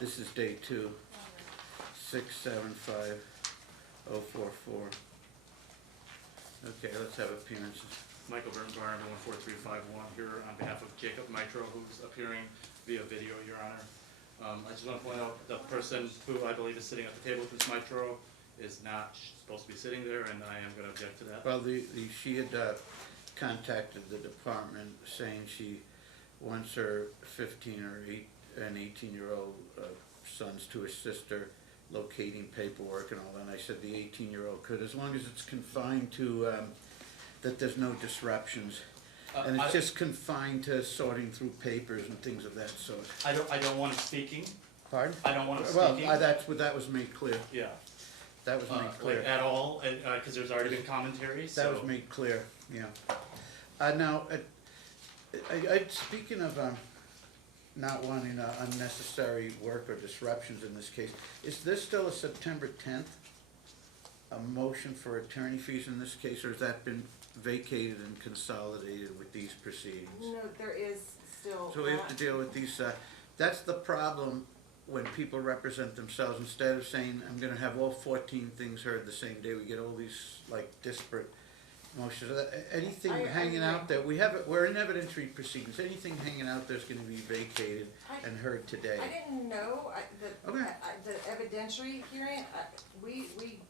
This is day 2, 675044. Okay, let's have appearances. Michael Burnbarn, 14351, here on behalf of Jacob Mitro, who's appearing via video, Your Honor. I just want to point out the person who I believe is sitting at the table with Ms. Mitro is not supposed to be sitting there, and I am going to object to that. Well, she had contacted the department saying she wants her 15 or 18-year-old sons to assist her locating paperwork and all that. And I said the 18-year-old could, as long as it's confined to that there's no disruptions. And it's just confined to sorting through papers and things of that sort. I don't want him speaking. Pardon? I don't want him Well, speaking. that was made clear. Yeah. That was made clear. Like at all, because there's already been commentary. So. That was made clear, yeah. Now, speaking of not wanting unnecessary work or disruptions in this case, is there still a September 10th, a motion for attorney fees in this case, or has that been vacated and consolidated with these proceedings? No, there is still. So we have to deal with these, that's the problem when people represent themselves. Instead of saying, I'm gonna have all 14 things heard the same day, we get all these like disparate motions. Anything hanging out there, we're in evidentiary proceedings, anything hanging out there's gonna be vacated and heard today. I didn't know the evidentiary hearing, we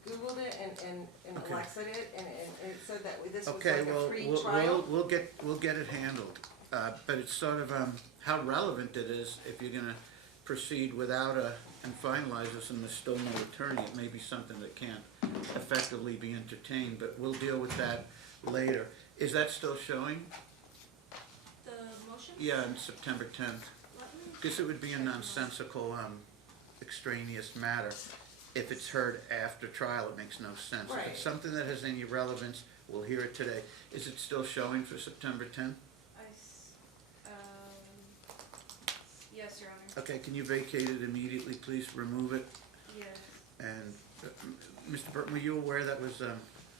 Googled it and Okay. Alexa'd it, and it said that this was Okay, like a well, free trial. we'll get it handled. But it's sort of how relevant it is if you're gonna proceed without and finalize this and there's still no attorney. It may be something that can't effectively be entertained, but we'll deal with that later. Is that still showing? The motion? Yeah, on September 10th. Because it would be a nonsensical, extraneous matter. If it's heard after trial, it makes no sense. If Right. it's something that has any relevance, we'll hear it today. Is it still showing for September 10th? Yes, Your Honor. Okay, can you vacate it immediately, please? Remove it. Yes. And, Mr. Burton, were you aware that was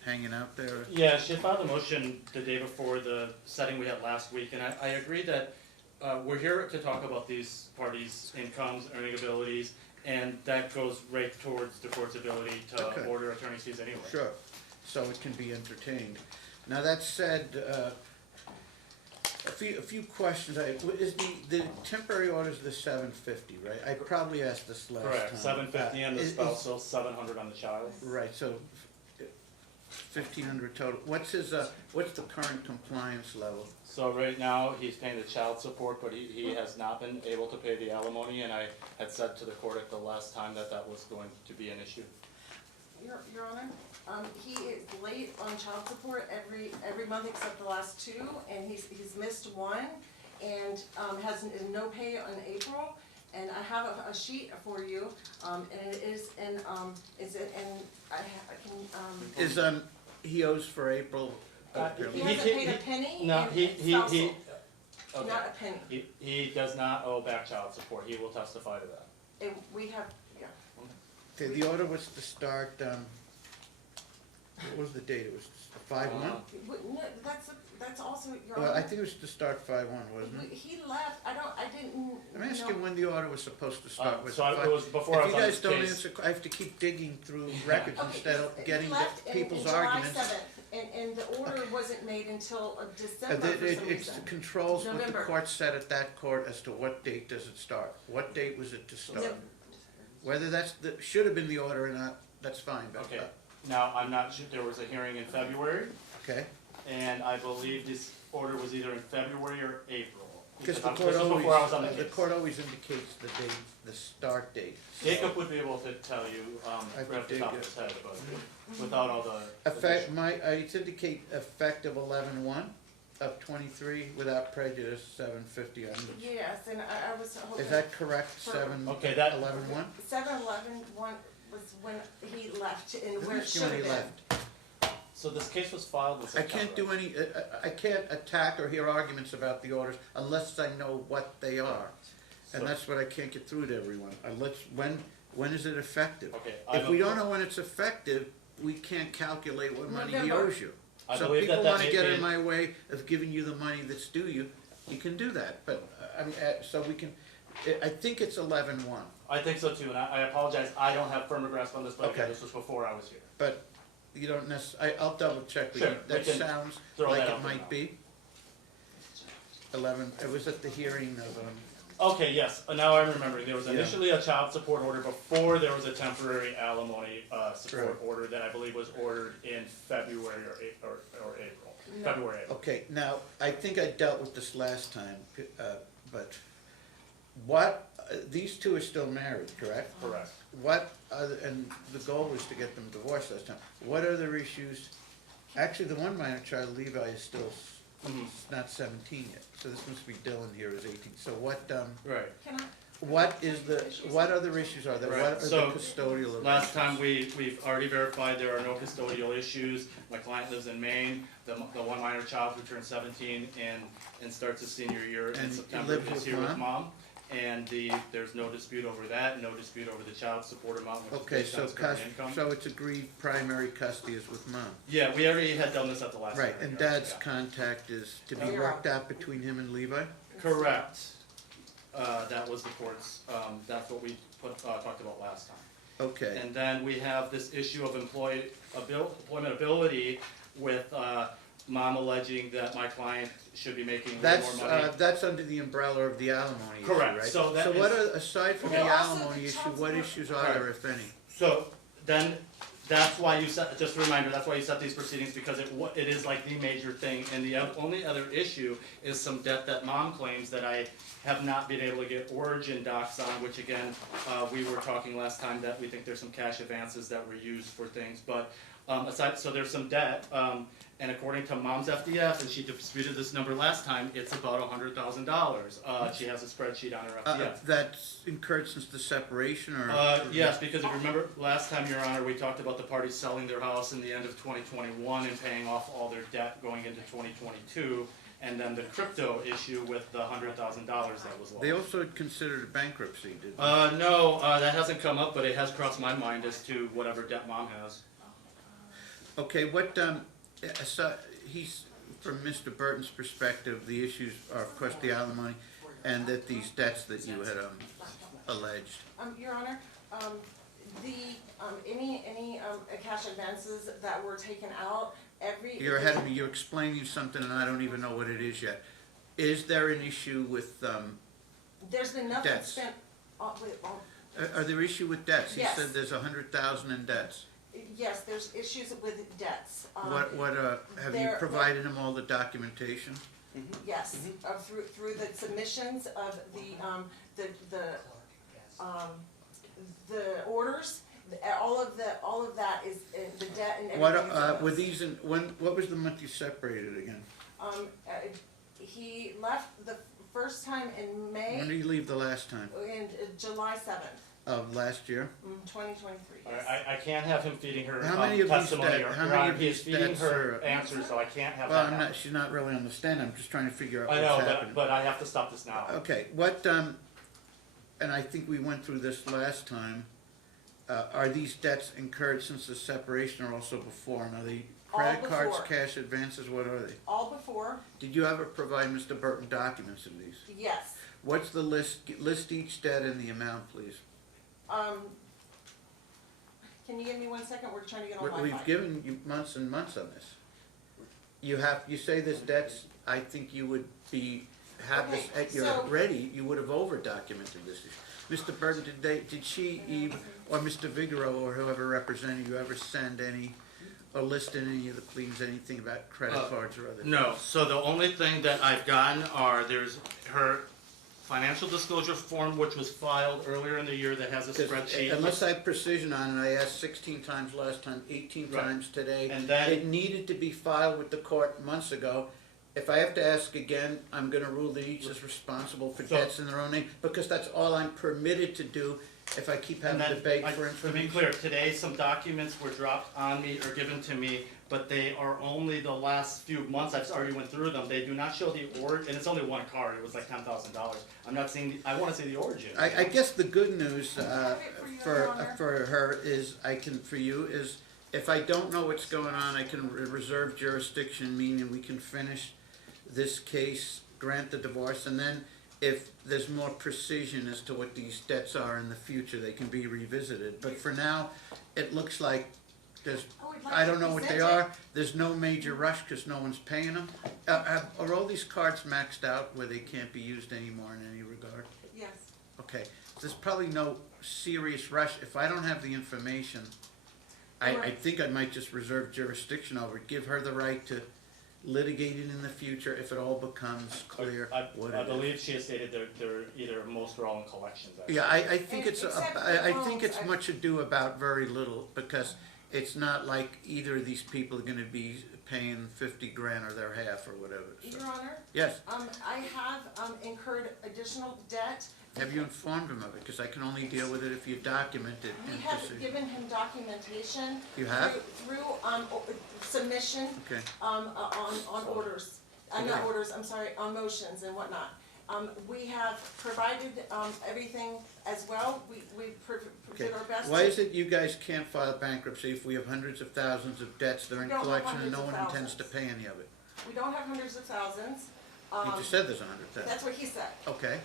hanging out there? Yeah, she had filed a motion the day before the setting we had last week, and I agree that we're here to talk about these parties' incomes, earning abilities, and that goes right towards the court's ability to Okay. order attorney's fees anyway. Sure, so it can be entertained. Now, that said, a few questions. Is the temporary order is the $750, right? I probably asked this last time. Correct, $750 on the Is- spousal, $700 on the child. Right, so 1,500 total. What's the current compliance level? So right now, he's paying the child support, but he has not been able to pay the alimony, and I had said to the court at the last time that that was going to be an issue. Your Honor, he is late on child support every month except the last 2, and he's missed 1, and has no pay in April. And I have a sheet for you, and it is in I can He owes for April? He hasn't paid a penny. No, in he spousal. okay. Not a penny. He does not owe back child support. He will testify to that. And we have, yeah. Okay, the order was to start, what was the date? It was 5/1? No, that's also your. Well, I think it was to start 5/1, wasn't it? He left. I didn't. I'm asking when the order was supposed to start. Was So it it was before I was on this If you guys don't case. answer, I have to keep digging through records instead of getting He left people's in arguments. July 7th, and the order wasn't made until December for some It reason. controls what the November. court said at that court as to what date does it start. What date was it to start? No. Whether should have been the order or not, that's fine. But, Okay. Now, I'm not sure, there was a hearing in February, okay? and I believe this order was either in February or April. Because This was before I was on the the case. court always indicates the date, the start date. Jacob would be able to tell you, right off the top of his head, but without all the. It indicate effective 11/1 of 23 without prejudice, 750 on each. Yes, and I was hoping. Is that correct, For- 7/11/1? 7/11/1 was when he left and where it should When have he been. left. So this case was filed in I September. can't do any, I can't attack or hear arguments about the orders unless I know what they are. And So- that's what I can't get through to everyone. When is it effective? Okay, If we don't know when it's effective, we can't calculate what money he November. owes you. I So believe people that wanna may get be- in my way of giving you the money that's due you, you can do that. But, so we can, I think it's 11-1, I think so too, and I apologize, I don't have firm grasp on this, but again, Okay. this was before I was here. but you don't I'll double check with Sure, you. we That can sounds throw like that it out there might now. be. 11, it was at the hearing of, Okay, yes, now I'm remembering, there was Yeah. initially a child support order before there was a temporary alimony, support Right. order that I believe was ordered in February or April, No. February, April. okay, now, I think I dealt with this last time, but what, these two are still married, correct? Correct. What other, and the goal was to get them divorced last time. What other issues, actually, the one minor child, Levi, is still Mhm. not 17 yet, so this must be Dylan here is 18. So what, Right. Can I? what is the, what other issues are there? Right, What are the so, custodial Last arrangements? time, we've already verified there are no custodial issues. My client lives in Maine. The one minor child who turned 17 and starts his senior year in And September lives is with here with mom? mom. And there's no dispute over that, no dispute over the child support amount, which is Okay, based on so his current income. so it's agreed primary custody is with mom. Yeah, we already had done this at the last Right, hearing, and yeah. dad's contact is to be Yeah. worked out between him and Levi? Correct. That was the court's, that's what we talked about last time. Okay, And then we have this issue of employment ability with mom alleging that my client should be making a little more money. that's under the umbrella of the alimony issue, right? Correct, so that So what is- are, aside from the Well, also alimony the issue, child what support- issues are there, if any? So then, that's why you set, just a reminder, that's why you set these proceedings, because it is like the major thing. And the only other issue is some debt that mom claims that I have not been able to get origin docs on, which again, we were talking last time that we think there's some cash advances that were used for things. But aside, so there's some debt, and according to mom's FDF, and she disputed this number last time, it's about $100,000. She has a spreadsheet on her FDF. That's incurred since the separation, or? Yes, because if you remember, last time, Your Honor, we talked about the parties selling their house in the end of 2021 and paying off all their debt going into 2022, and then the crypto issue with the $100,000 that was lost. They also had considered a bankruptcy, did they? No, that hasn't come up, but it has crossed my mind as to whatever debt mom has. Okay, what, so he's, from Mr. Burton's perspective, the issues are, of course, the alimony, and that these debts that you had, alleged. Your Honor, any cash advances that were taken out, You're ahead of me, you're explaining something and I don't even know what it is yet. Is there an issue with, There's been nothing Debts. spent, are there issue with debts? Yes. He said there's 100,000 in debts. yes, there's issues with debts. What, have you there- provided him all the documentation? Yes, through the submissions of the orders, all of that is the debt and What, everything. is in were those. these in, what was the month you separated again? He left the first time in When did May, you leave the last time? and July 7th, Of last year? 2023, All yes. right, I can't have him feeding her How many of these testimony, debt- Your how many Honor. of He is these feeding debts her are- answers, so I can't have Well, that happen. she's not really on the stand, I'm just trying to figure out I what's know, happening. but I have to stop this now. Okay, what, and I think we went through this last time, are these debts incurred since the separation or also before? And are they credit cards, before. cash advances, what are they? All before, Did you ever provide Mr. Burton documents of these? yes. What's the list each debt and the amount, please. Can you give me 1 second? We're trying to get on We- Wi-Fi. We've given you months and months on this. You say this debt's, I think you would have this Okay, at your so- ready, you would have over-documented this. Mr. Burton, did she, or Mr. Vigoro, or whoever represented you, ever send any, or list in any of the pleadings, anything about credit cards or other? No, so the only thing that I've gotten there's her financial disclosure form, which was filed earlier in the year that has a 'Cause spreadsheet. unless I have precision on it, I asked 16 times last time, 18 Right. times today. And then- It needed to be filed with the court months ago. If I have to ask again, I'm gonna rule that each is responsible for So- debts in their own name, because that's all I'm permitted to do if I keep having And to then, beg I- for to be information. clear, today some documents were dropped on me or given to me, but they are only the last few months. I've already went through them. They do not show the and it's only one card. It was like $10,000. I'm not seeing. I want to see the origin. I guess the good news have it for you, Your Honor. for her is, for you, is if I don't know what's going on, I can reserve jurisdiction, meaning we can finish this case, grant the divorce, and then if there's more precision as to what these debts are in the future, they can be revisited. But for now, it looks like there's, I don't know what they are, there's no major rush because no one's paying them. Are all these cards maxed out where they can't be used anymore in any regard? Yes. Okay, there's probably no serious rush. If I don't have the information, I think I might just reserve jurisdiction over it, give her the right to litigate it in the future if it all becomes clear what I it believe is. she has stated they're either most or all in collections. Actually. Yeah, I think And it's, except for I think loans, it's much ado about very little, because it's not like either of these people are gonna be paying 50 grand or their half or whatever, so. Your Honor, Yes, I have, incurred additional debt. have you informed him of it, because I can only deal with it if you document it We in have decision. given him documentation. You have? Through, submission, Okay, on orders, Okay. not orders, I'm sorry, on motions and whatnot. We have provided, everything as well, we okay. did our best. Why is it you guys can't file bankruptcy if we have hundreds of thousands of debts that are in We don't have collection and no hundreds one of intends to thousands. pay any of it? We don't have hundreds of thousands. You just said there's 100,000. That's what he said. Okay,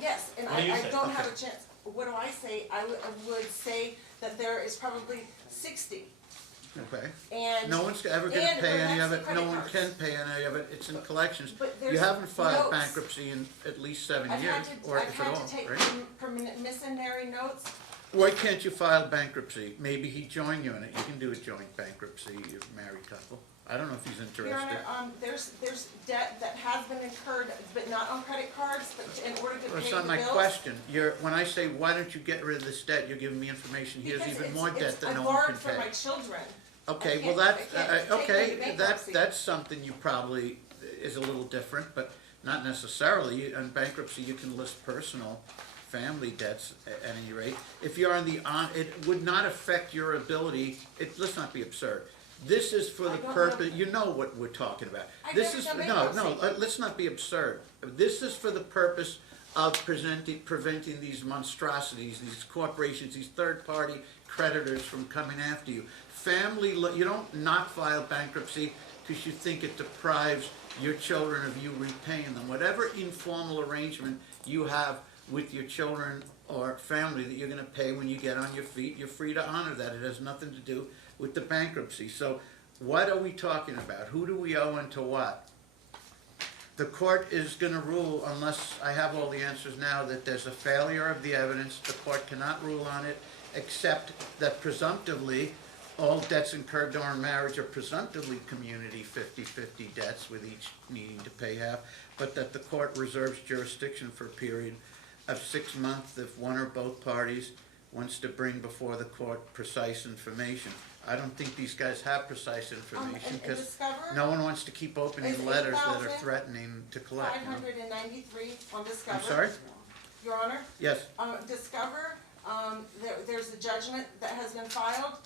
Yes, and What do you I say? don't have Okay. a chance, what do I say? I would say that there is probably 60, okay. and. No one's ever gonna and pay any of that's it, the no credit one cards. can pay any of it, it's in collections. But You there's haven't filed notes. bankruptcy in at least 7 I've years, had to, or I've if at had all, to take right? permissonary notes. Why can't you file bankruptcy? Maybe he'd join you in it, you can do a joint bankruptcy, you're a married couple. I don't know if he's Your interested. Honor, there's debt that has been incurred, but not on credit cards, but in order to Well, pay it's the not my bills. question, when I say, why don't you get rid of this debt, you're giving me information, here's Because even more debt that no I one can borrowed for my pay. children. Okay, I well, can't- that's, I can't take them okay, to bankruptcy. that's something you probably, is a little different, but not necessarily. In bankruptcy, you can list personal family debts at any rate. If you're on the, it would not affect your ability, let's not be absurd. This is for I the don't purpose, you know what we're talking about. I've This never is, done no, bankruptcy. let's not be absurd. This is for the purpose of preventing these monstrosities, these corporations, these third-party creditors from coming after you. You don't not file bankruptcy because you think it deprives your children of you repaying them. Whatever informal arrangement you have with your children or family that you're gonna pay when you get on your feet, you're free to honor that. It has nothing to do with the bankruptcy. So what are we talking about? Who do we owe and to what? The court is gonna rule, unless I have all the answers now, that there's a failure of the evidence. The court cannot rule on it, except that presumptively, all debts incurred during marriage are presumptively community 50-50 debts, with each needing to pay half, but that the court reserves jurisdiction for a period of 6 months if one or both parties wants to bring before the court precise information. I don't think these guys have precise information, And because Discover. no one wants to keep opening Is letters that are 8,000 threatening to collect, you know? 593 on Discover. I'm sorry? Your Honor, Yes, Discover, there's a judgment that has been filed,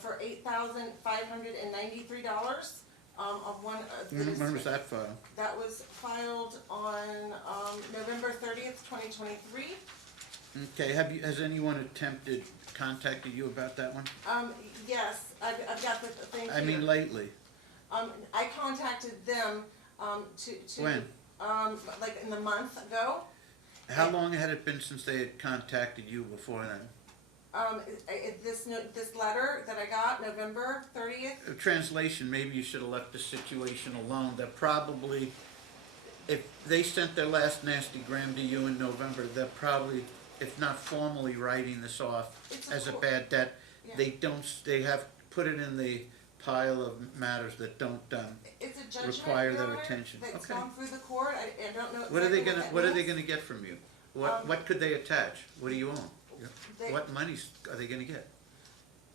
for $8,593, of one, when was that filed? that was filed on, November 30th, 2023. Okay, has anyone contacted you about that one? Yes, I've got the thing here. I mean lately, I contacted them, to. When? Like in the month ago. how long had it been since they had contacted you before then? This letter that I got, November 30th. Translation, maybe you should have left the situation alone. They're probably, if they sent their last nasty gram to you in November, they're probably, if not formally writing this off It's as a court- bad debt. Yeah. They have put it in the pile of matters that don't, It's a judgment, require Your their Honor, attention. that's Okay. gone through the court. I don't know what are they exactly gonna, what are they that gonna get from you? Um, What could they attach? What do you own? They- What monies are they gonna get?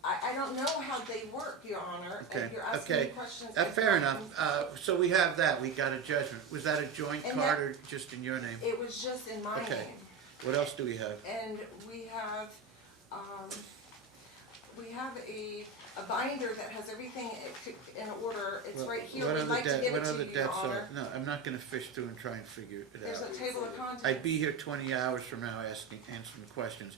I don't know how they work, Your Honor, Okay, and you're asking me okay. questions. Fair I enough, don't- so we have that, we got a judgment. Was that a joint And card that- or just in your name? It was just in my Okay. name. What else do we have? And we have a binder that has everything in order. It's Well, right here. what We'd other like to debt- give what it to other you, Your debts are- Honor. No, I'm not gonna fish through and try and figure it There's out. a table of contents. I'd be here 20 hours from now answering questions.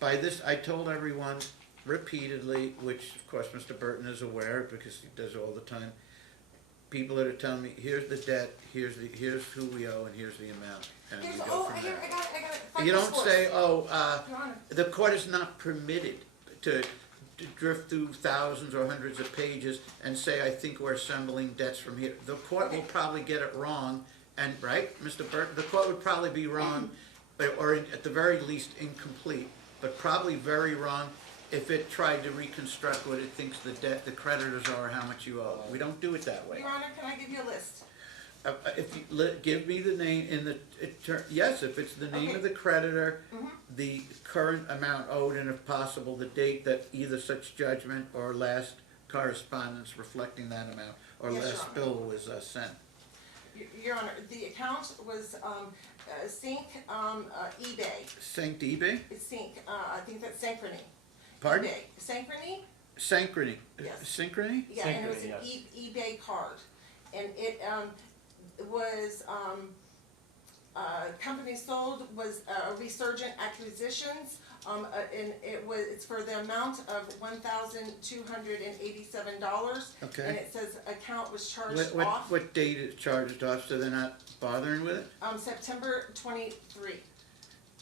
By this, I told everyone repeatedly, which of course Mr. Burton is aware because he does it all the time, people that are telling me, here's the debt, here's who we owe, and here's the amount, and we Here's, go oh, from here, there. I got it, Find You this don't for us. say, Your Honor. the court is not permitted to drift through thousands or hundreds of pages and say, I think we're assembling debts from here. The court will probably get it wrong, and, right, Mr. Burton? The court would probably be wrong, or at the very least incomplete, but probably very wrong if it tried to reconstruct what it thinks the debt, the creditors are, or how much you owe. We don't do it that way. Your Honor, can I give you a list? If you, give me the name in the, yes, if it's the name of Okay. the creditor, Mhm. the current amount owed, and if possible, the date that either such judgment or last correspondence reflecting that amount, or Yes, Your last Honor. bill was sent. Your Honor, the account was, Sync, eBay. Synced eBay? It's Sync, I think that's Synchrony. Pardon? eBay. Synchrony? Synchrony? Yes. Synchrony? Yeah, and it was an Synchrony, eBay card. And it, was, company sold was, Resurgent Acquisitions. And it's for the amount of $1,287. Okay. And it says account was charged What, off, what date is charged off, so they're not bothering with it? September 23,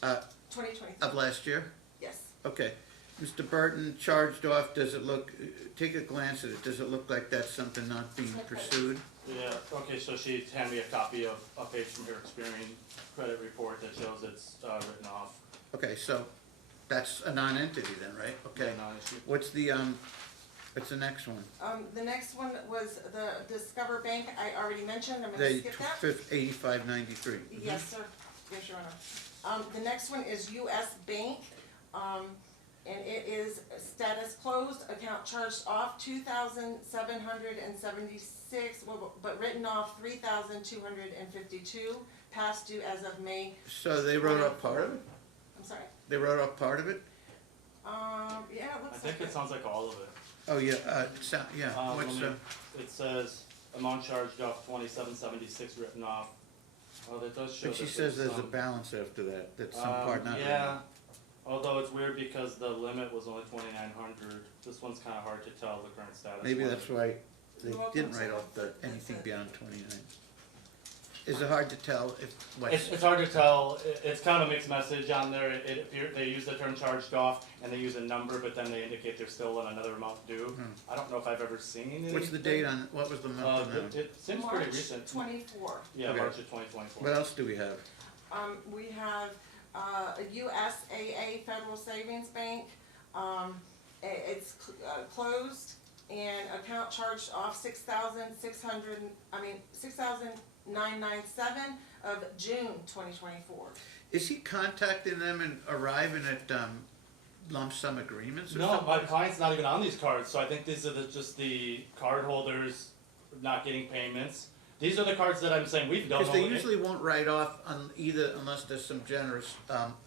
Uh, 2023, of last year? yes. Okay. Mr. Burton, charged off, does it look, take a glance at it, does it look like that's something not being pursued? Yeah, okay, so she handed me a copy of a page from her Experian credit report that shows it's, written off. Okay, so that's a non-entity then, right? Okay. Yeah, non-issue. What's the next one? The next one was the Discover Bank, I already mentioned, I'm gonna The skip that. 8593. Yes, sir, yes, Your Honor. The next one is US Bank, and it is status closed, account charged off $2,776, but written off $3,252, past due as of May. So they wrote up part of it? I'm sorry, They wrote up part of it? yeah, it I looks like think it sounds like all of it. Oh, yeah, yeah, Let what's, me- It says amount charged off 2776 written off. Oh, that does show but she that says there's a some- balance after that, that's some part not written Yeah, up. although it's weird because the limit was only 2,900. This one's kinda hard to tell the current status. Maybe was. that's why they You're welcome, didn't write sir. off anything beyond 29. Is it hard to tell if, It's hard to tell. It's kind of a mixed message on there. They use the term charged off and they use a number, but then they indicate there's still another amount due. I don't know if I've ever seen anything. what's the date on, what was the month amount? It seems pretty recent. March 24. Yeah, Okay. March of 2024. What else do we have? We have, a USAA Federal Savings Bank, it's closed, and account charged off $6,997 of June 2024. Is he contacting them and arriving at lump sum agreements or No, something? my client's not even on these cards, so I think these are just the card holders not getting payments. These are the cards that I'm saying we don't know. Because they what it- usually won't write off on either unless there's some generous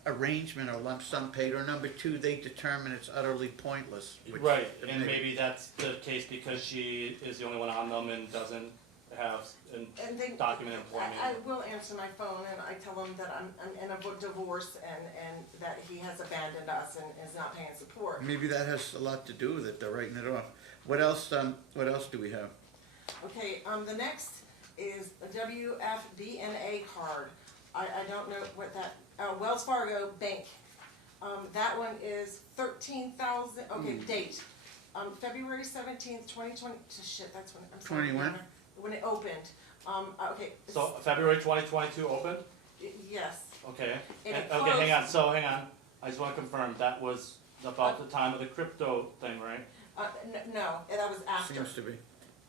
arrangement or lump sum paid, or number two, they determine it's utterly pointless. which Right, it and may be. maybe that's the case because she is the only one on them and doesn't have an And they, document employment. I will answer my phone and I tell him that I'm in a divorce and that he has abandoned us and is not paying support. Maybe that has a lot to do with it, they're writing it off. What else do we have? Okay, the next is a WFDNA card. I don't know what that, Wells Fargo Bank. That one is 13,000, okay, date. February 17th, 2020, shit, that's when, I'm sorry. 21? When it opened, okay. So February 2022 opened? Yes, Okay. And it Okay, hang on, closed- hang on. I just wanna confirm, that was about the time of the crypto thing, right? no, that was after. Seems to be.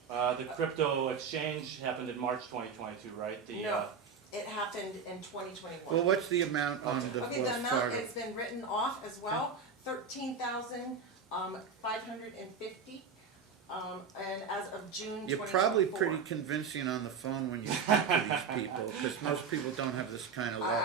The crypto exchange happened in March 2022, right? The, No, it happened in 2021. Well, what's the amount on the Okay, the Wells amount, Fargo? it's been written off as well, 13,550, and as of June 2024. You're probably pretty convincing on the phone when you speak to these people, because most people don't have this kind of luck.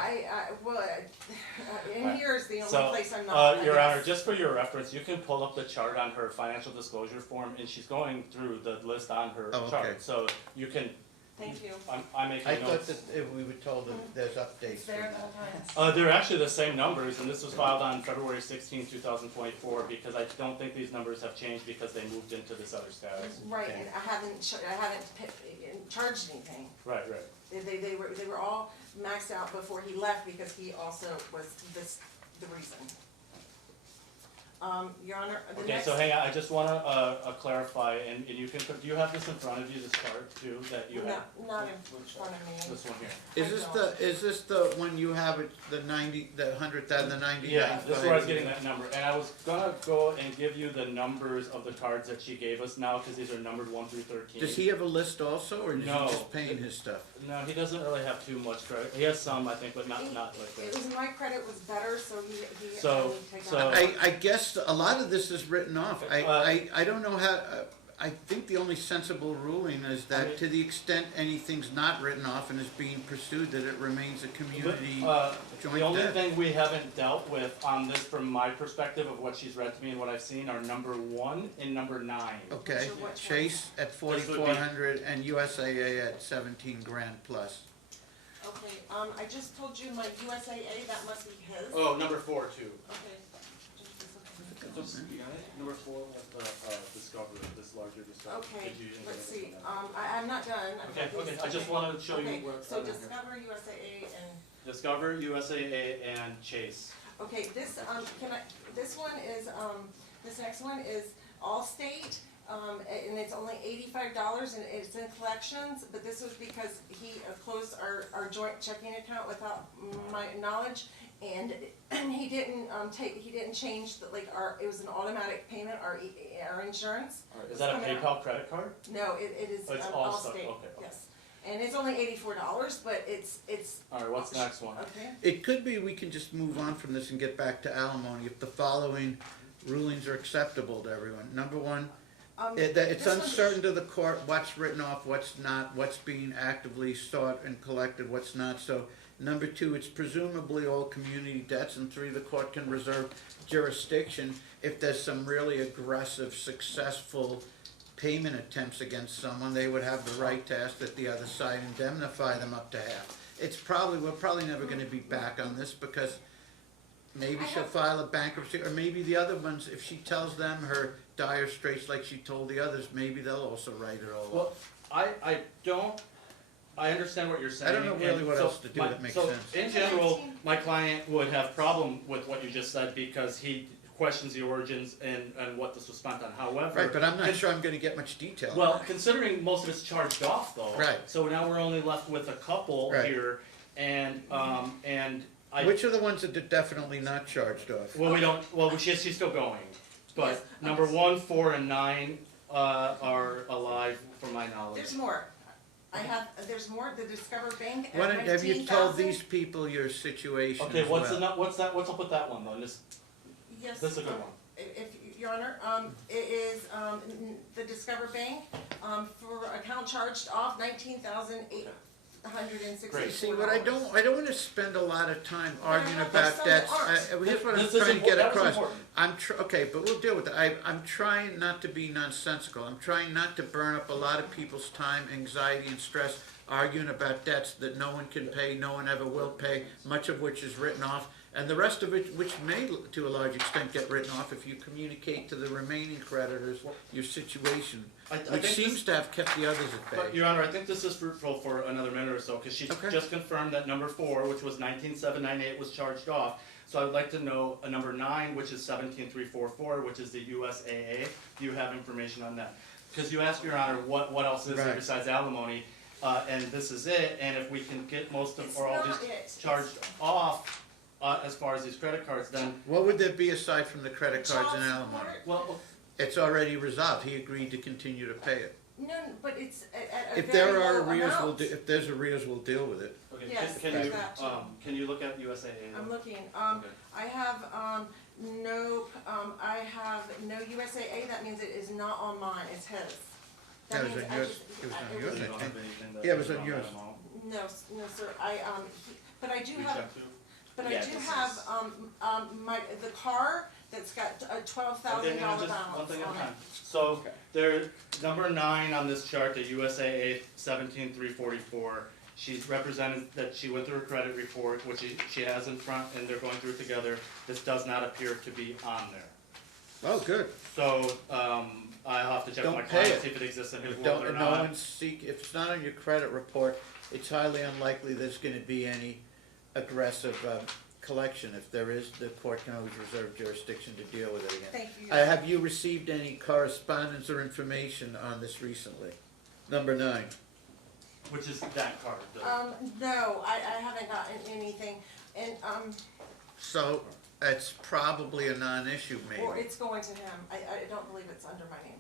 In here is the only So, place I'm not, I Your Honor, guess. just for your reference, you can pull up the chart on her financial disclosure form, and she's going through the list on her Oh, okay. chart, so you can, Thank you. I'm making I thought notes. that if we were told that there's updates. It's there from the whole that. time. They're actually the same numbers, and this was filed on February 16, 2024, because I don't think these numbers have changed because they moved into this other status. Right, Okay. and I haven't, charged anything. Right. They were all maxed out before he left because he also was the reason. Your Honor, the Okay, next. so hang on, I just wanna, clarify, and you can, do you have this in front of you, this chart too, that you have? No, not in front of me. This one here. Is this the one you have it, the 90, the 100,000, the 99? Yeah, this is where I was getting that number, and I was gonna go and give you the numbers of the cards that she gave us now, cause these are numbered 1 through 13. Does he have a list also, or is he No. just paying his stuff? No, he doesn't really have too much credit, he has some, I think, but not like It that. was, my credit was better, so he So- take so- out. I guess a lot of this is written off. I don't know how, I think the only sensible ruling is that to the extent anything's not written off and is being pursued, that it remains a community joint The only debt. thing we haven't dealt with on this from my perspective of what she's read to me and what I've seen are number 1 and number 9. Okay, Which one? Chase at This would be- 4,400 and USAA at 17 grand plus. Okay, I just told you my USAA, that must be his. Oh, number 4 too. Okay. Number 4 with the Discover, this larger Discover. Okay, Did you- let's see, I'm not done. I've got Okay, these. I just wanted to show you Okay, where. so Discover, USAA, and, Discover, USAA, and Chase. okay, this, this one is, this next one is Allstate, and it's only $85 and it's in collections, but this was because he closed our joint checking account without my knowledge, and he didn't he didn't change it was an automatic payment, our insurance. Is that a coming out. PayPal credit card? No, it is Oh, it's all stuff, Allstate, okay. yes. And it's only $84, but it's. Alright, what's the next one? Okay. It could be we can just move on from this and get back to alimony if the following rulings are acceptable to everyone. Number one, it's This one's- uncertain to the court what's written off, what's not, what's being actively sought and collected, what's not. So number 2, it's presumably all community debts. And 3, the court can reserve jurisdiction if there's some really aggressive, successful payment attempts against someone. They would have the right to ask that the other side indemnify them up to half. We're probably never gonna be back on this because maybe she'll file a bankruptcy, or maybe the other ones, if she tells them her dire straits like she told the others, maybe they'll also write it all Well, off. I understand what you're saying. I don't know really and what so else to do that makes sense. So, in general, my client would have problem with what you just said because he questions the origins and what this was spent on. However. Right, but I'm not sure I'm gonna get much detail. Well, considering most of it's charged off though. Right. So now we're only left with a couple Right. here and I. Which are the ones that are definitely not charged off? Well, we don't, well, she's still going, but Yes. number 1, 4, and 9, are alive from my knowledge. There's more. There's more, the Discover Bank at Why don't, have you told 19,000. these people your situation Okay, as what's well? what's up with that one though, this Yes. is a good one. If, Your Honor, it is, the Discover Bank, for account charged off $19,864. Great. See, what I don't wanna spend a lot of time arguing there's about some debts. that aren't. Here's what I'm This is trying to get that was across. important. Okay, but we'll deal with that. I'm trying not to be nonsensical. I'm trying not to burn up a lot of people's time, anxiety, and stress arguing about debts that no one can pay, no one ever will pay, much of which is written off, and the rest of it, which may, to a large extent, get written off if you communicate to the remaining creditors your situation, I which think seems this- to have kept the others at But bay. Your Honor, I think this is fruitful for another minute or so, cause she Okay. just confirmed that number 4, which was 19,798 was charged off. So I would like to know number 9, which is 17,344, which is the USAA, do you have information on that? Cause you asked, Your Honor, what else is there Right. besides alimony, and this is it, and if we can get most of, It's or all not these it. charged off, as far as these credit cards, then, What would there be aside from the credit cards Child and alimony? support? well, It's already resolved. He agreed to continue to pay it. No, but it's at a If very there are low arrears, amount. if there's arrears, we'll deal with it. okay, Yes, can there's you, that too. can you look at USAA? I'm looking, Okay. I have, I have no USAA, that means it is not on mine, it's his. That was means on I yours. just- It was on I- yours. You I don't think. have anything that Yeah, it was is on that yours. amount? No, no, sir, but I do We have, checked too? but I Yeah, do this have, is- the car that's got a $12,000 Okay, hang on, just one balance thing at on a it. time. So, there, number 9 on this chart, the USAA 17,344, she's represented that she went through her credit report, which she has in front, and they're going through it together. This does not appear to be on there. Oh, good. So, I'll have to check with my Don't pay client, it. see if it exists in his If world or no not. one's if it's not on your credit report, it's highly unlikely there's gonna be any aggressive, collection. If there is, the court can always reserve jurisdiction to deal with it again. Thank you. Have you received any correspondence or information on this recently? Number 9. Which is that card, No, I haven't gotten anything, and, So, it's probably a non-issue maybe. or it's going to him. I don't believe it's under my name.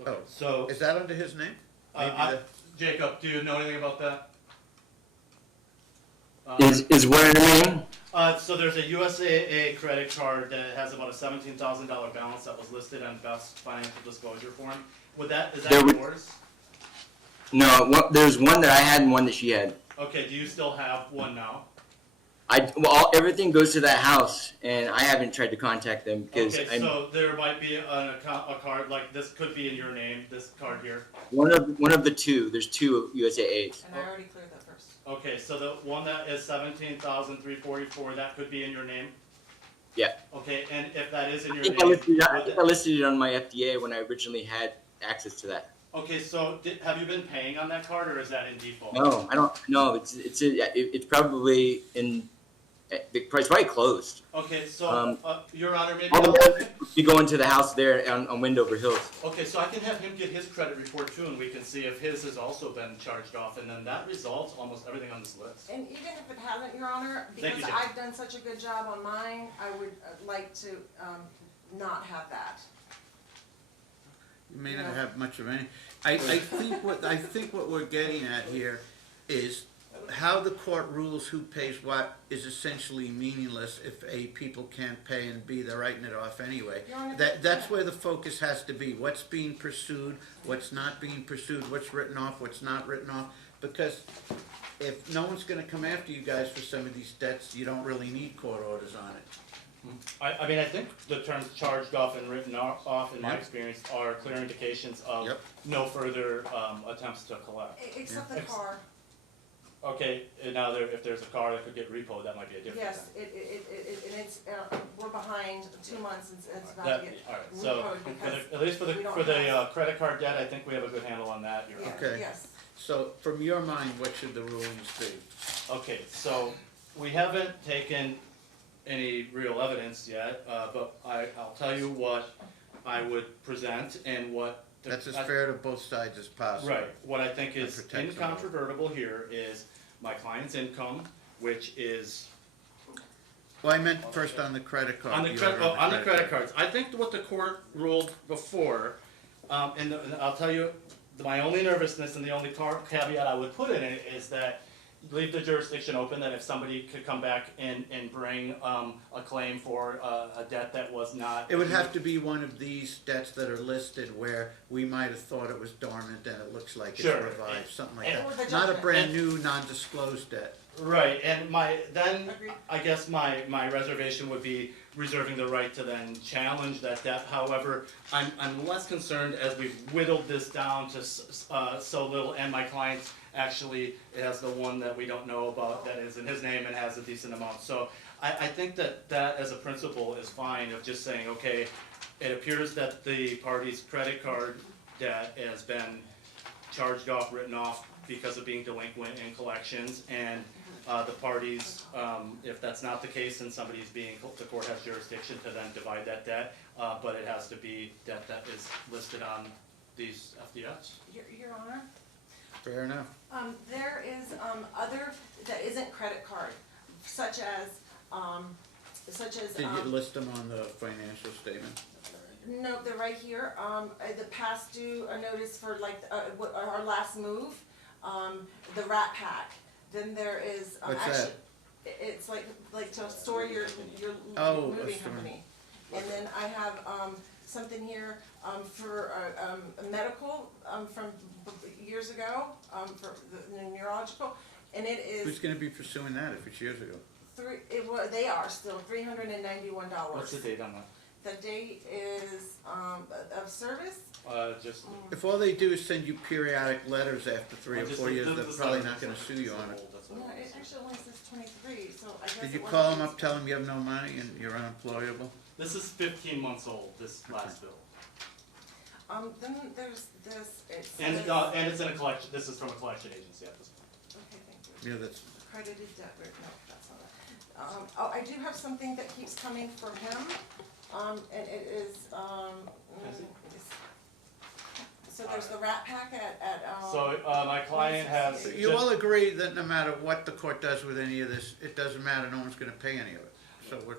Okay, Oh, so, is that under his name? Maybe Jacob, do you know anything about that? Is what in the name? So there's a USAA credit card that has about a $17,000 balance that was listed on Beth's financial disclosure form. Is There that would- yours? No, there's one that I had and one that she had. Okay, do you still have one now? Everything goes to that house, and I haven't tried to contact them because Okay, so there might be a card, like this could be in your name, this card here. one of the two. There's two USAAs. And I already cleared that first. Okay, so the one that is $17,344, that could be in your name? Yeah. Okay, and if that is in I your think name. I think I listed it on my FDA when I originally had access to that. Okay, so have you been paying on that card, or is that in default? No, I don't. No, it's probably in. It's probably closed. Okay, so, Um, Your Honor, maybe All the I'll- way you go into the house there on Wendover Hills. Okay, so I can have him get his credit report too, and we can see if his has also been charged off, and then that resolves almost everything on this list. And even if it hasn't, Your Honor, Thank because you, Jim. I've done such a good job on mine, I would like to, not have that. You may not No. have much of any. I think what we're getting at here is how the court rules who pays what is essentially meaningless if A, people can't pay, and B, they're writing it off anyway. Your Honor, That's where the focus has to be. What's being pursued, what's not being pursued, what's written off, what's not written off. Because if no one's gonna come after you guys for some of these debts, you don't really need court orders on it. I mean, I think the terms charged off and written off, in my Yep. experience, are clear indications of Yep. no further attempts to collect. Except the Ex- car, Okay, and now if there's a car that could get repoed, that might be a different yes, thing. and it's, we're behind 2 months and it's about That, to get alright, so, repoed because at least for we don't the credit card debt, I think we have a good handle on that, Your Honor. Yeah, Okay. yes. So from your mind, what should the rulings be? Okay, so we haven't taken any real evidence yet, but I'll tell you what I would present and what. That's as fair to both sides as possible. Right, what I think is That protects them all. incontrovertible here is my client's income, which is, Well, I meant first on the credit card. on the You credit, are on the credit cards. I think what the court ruled before, and I'll tell you, my only nervousness and the only caveat I would put in it is that leave the jurisdiction open, that if somebody could come back and bring a claim for a debt that was not. It would have to be one of these debts that are listed where we might have thought it was dormant and it looks like it's Sure. revived, something like And- Or the that. Not a judgment. brand new, non-disclosed debt. Right, and Agreed. I guess my reservation would be reserving the right to then challenge that debt. However, I'm less concerned as we've whittled this down to so little, and my client actually has the one that we don't know about that is in his name and has a decent amount. So I think that as a principle is fine, of just saying, okay, it appears that the party's credit card debt has been charged off, written off because of being delinquent in collections, and the parties, if that's not the case, then the court has jurisdiction to then divide that debt, but it has to be debt that is listed on these FDS. Your Honor? Fair enough. There is, other, that isn't credit card, such as, Did you list them on the financial statement? no, they're right here, the past due, a notice for like, our last move, the Rat Pack. Then there is, What's actually, it's like to store your Oh, a moving store. company. And then I have, something here, for, a medical, from years ago, for the neurological, and it Who's is gonna be pursuing that if it's years ago? they are still $391. What's the date on that? The date is, of service, If all they do is send you periodic letters after 3 or 4 years, they're probably not gonna sue you on it. that's what No, it it was. actually only says 23, so I guess Did it you wasn't call him these- up, tell him you have no money and you're unemployable? This is 15 months old, this last bill. Then there's this, it says. And it's in a collection, this is from a collection agency at this point. Okay, thank you. Yeah, that's, Credited debt, no, that's not it. Oh, I do have something that keeps coming from him, and it is, so there's the Rat Pack at. So, my client has. you all agree that no matter what the court does with any of this, it doesn't matter, no one's gonna pay any of it. So we're,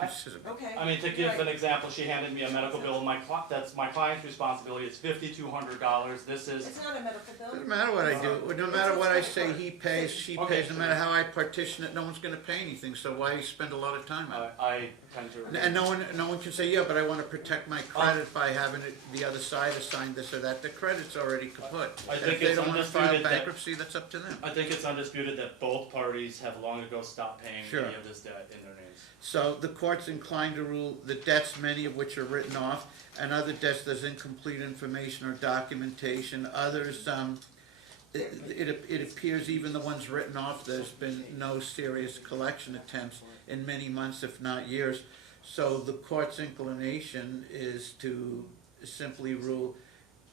this is a, Okay. I mean, to give right. an example, she handed me a medical bill, that's my client's responsibility, it's $5,200, this is, It's not a medical bill. doesn't matter what I do, no matter what I say, he pays, she Okay, pays, no matter how I partition it, no one's gonna pay anything, so why spend a lot of time on it? I tend to. And no one can say, yeah, but I wanna protect my credit by having it, the other side assign this or that, the credit's already kaput. I And think if they it's don't wanna file undisputed that- bankruptcy, that's up to them. I think it's undisputed that both parties have long ago stopped paying Sure. any of this debt in their names. So the court's inclined to rule the debts, many of which are written off, and other debts there's incomplete information or documentation, others, it appears even the ones written off, there's been no serious collection attempts in many months, if not years. So the court's inclination is to simply rule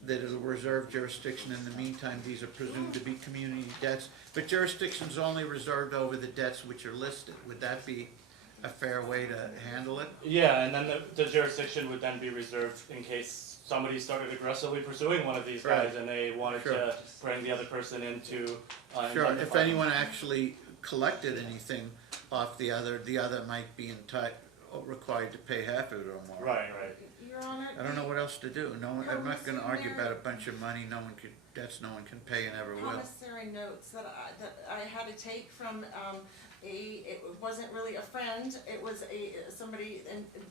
that it'll reserve jurisdiction. In the meantime, these are presumed to be community debts, but jurisdiction's only reserved over the debts which are listed. Would that be a fair way to handle it? Yeah, and then the jurisdiction would then be reserved in case somebody started aggressively pursuing one of these guys Right. and they wanted Sure. to bring the other person into. Sure, if indemnify them. anyone actually collected anything off the other might be required to pay half of it or more. Right, right. Your Honor. I don't know what else to do. No one, I'm not gonna argue about a bunch of money no one can pay and never will. Promissory notes that I had to take from, it wasn't really a friend, it was somebody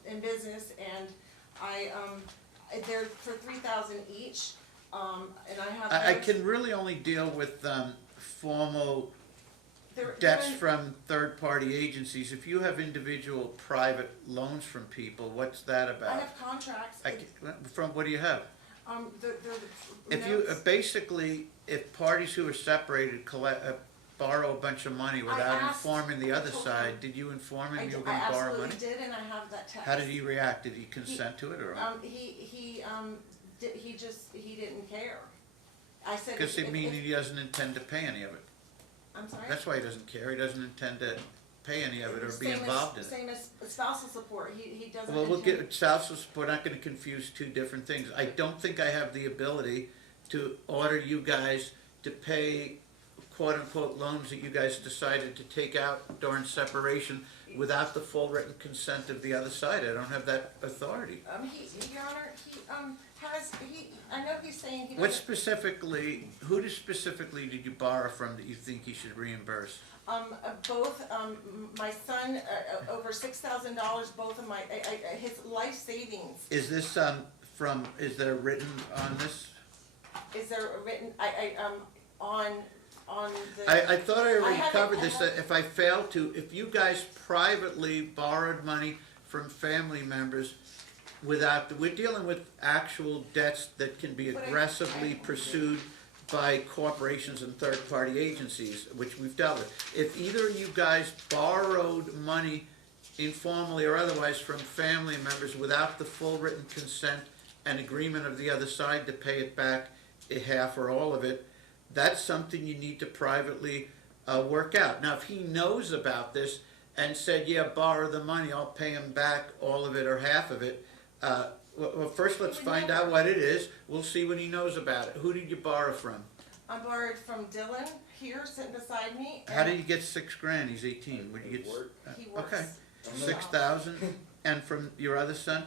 in business, and they're for 3,000 each, and I have. I those. can really only deal with, formal They're debts in- from third-party agencies. If you have individual private loans from people, what's that I about? have contracts, From, what do you have? they're If you, notes. basically, if parties who are separated borrow a bunch of money without asked- informing the other I told side, him. did you inform I him you were d- I gonna borrow money? absolutely did, and I have that text. How did he react? Did he consent to it or? He didn't care. I said. Because it if- means if- he doesn't intend to pay any of it. I'm sorry? That's why he doesn't care. He doesn't intend to pay any of it or be Same as- involved in it. Same as spousal support, he doesn't. Well, we'll intend- get, spousal support, not gonna confuse two different things. I don't think I have the ability to order you guys to pay quote-unquote loans that you guys decided to take out during separation without the full written consent of the other side. I don't have that authority. Your Honor, I know he's saying he What doesn't, specifically, specifically did you borrow from that you think he should reimburse? both, my son, over $6,000, both of his life savings. Is this, is there written on this? Is there a written, on the. I thought I already haven't- covered I this, that if I failed to, if you guys privately borrowed money from family members without, we're dealing with actual debts that can be But I- aggressively pursued by corporations and third-party agencies, which we've dealt with. If either of you guys borrowed money informally or otherwise from family members without the full written consent and agreement of the other side to pay it back, half or all of it, that's something you need to privately work out. Now, if he knows about this and said, yeah, borrow the money, I'll pay him back all of it or half of it, well, first let's find out what it is. We'll see what he knows about it. Who did you borrow from? I borrowed from Dylan here, sitting beside me. How and did you get $6,000? He's 18. Where did you get? He works. Okay, 6,000. And from your other son?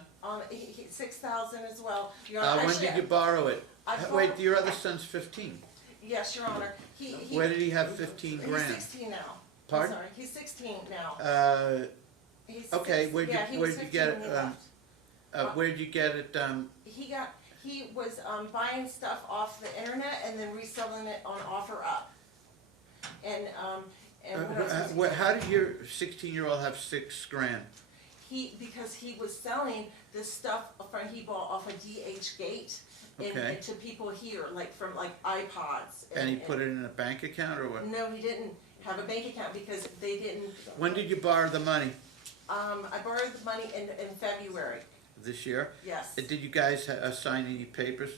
6,000 as well. Your Honor, When actually, did you borrow it? I Wait, borrowed- your other son's 15. Yes, Your Honor. Where did he have 15 He's grand? 16 now. Pardon? I'm sorry, he's 16 now. Okay, He's six- where'd you- yeah, he where'd was you get 15 when it, he left. Where'd you get it? He was buying stuff off the internet and then reselling it on OfferUp. And what else was he How did your 16-year-old have $6,000? because he was selling this stuff he bought off of DH Gate Okay. and to people here, like from iPods. And he put it in a bank account or what? No, he didn't. have a bank account because they didn't. When did you borrow the money? I borrowed the money in February, This year? yes. Did you guys sign any papers?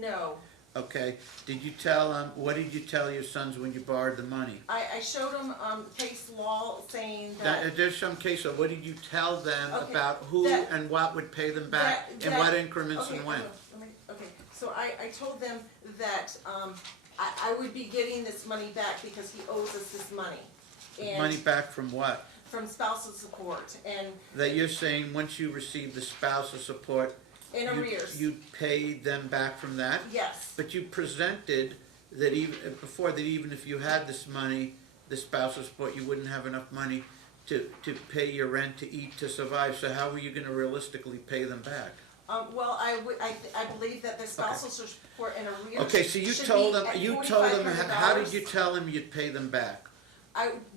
No. Okay. Did you tell what did you tell your sons when you borrowed the money? I showed them, case law saying that. There's some case of what did you tell them Okay, about who that- and what would pay them back, in what increments okay, and when? Okay, so I told them that, I would be getting this money back because he owes us this money. And Money back from what? from spousal support and That you're saying once you receive the spousal support, in arrears. you paid them back from that? Yes, But you presented that even, before that even if you had this money, the spousal support, you wouldn't have enough money to pay your rent, to eat, to survive, so how were you gonna realistically pay them back? well, I believe that the spousal support in arrears. Okay, so you should told be them, at how did $4,500. you tell them you'd pay them back?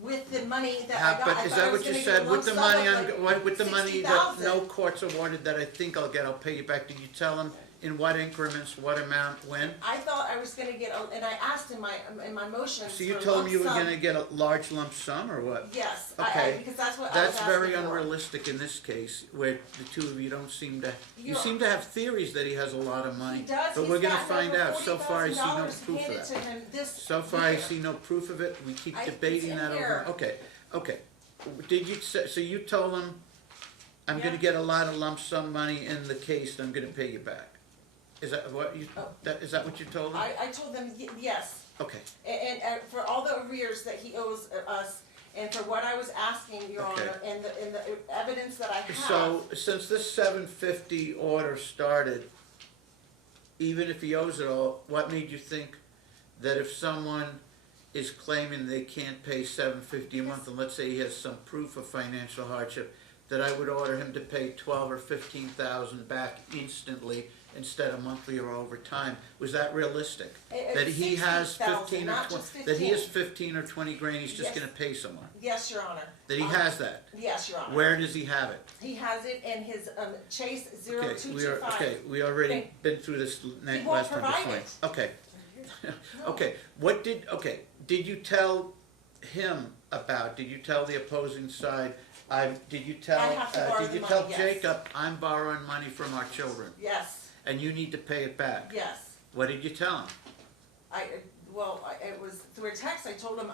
With the money that How, I got, but I is thought I that was what you gonna get a said, with lump the sum money, of like with the money that 60,000. no courts awarded that I think I'll get, I'll pay you back, did you tell them in what increments, what amount, when? I thought I was gonna get, and I asked in my motions So you for told lump them you were sum. gonna get a large lump sum, or what? Yes, Okay. because that's what I was That's asking very for. unrealistic in this case, where the two of you don't seem to, you You're- seem to have theories that he has a lot of money. He does, But he's we're gonna gotten find over out, so far I see no $40,000 proof of handed that. to him this So far I year. see no proof of it, we keep It's debating in that over, here. okay. Did you say, so you told them, I'm gonna Yeah. get a lot of lump sum money in the case, and I'm gonna pay you back? Is that what you, Oh. is that what you told them? I told them, yes, Okay, and for all the arrears that he owes us, and for what I was asking, Your Okay. Honor, and the evidence that I have. so since this 750 order started, even if he owes it all, what made you think that if someone is claiming they can't pay $750 a month, and let's say he has some proof of financial hardship, that I would order him to pay 12 or 15,000 back instantly instead of monthly or over time? Was that realistic? That he has 15 or not 20, just that he has 15. 15 or 20 grand, he's just Yes. gonna pay someone? Yes, Your Honor. That he has that? Yes, Your Honor. Where does he have it? He has it in his, Chase Okay, 0225. we already Okay. been through this He won't last time, provide fine. it. Okay, No. okay, did you tell him about, did you tell the opposing side, did you tell, I have to borrow did the you money, tell yes. Jacob, I'm borrowing money from our children, Yes, and you need to pay it back? yes. What did you tell him? It was through a text, I told him,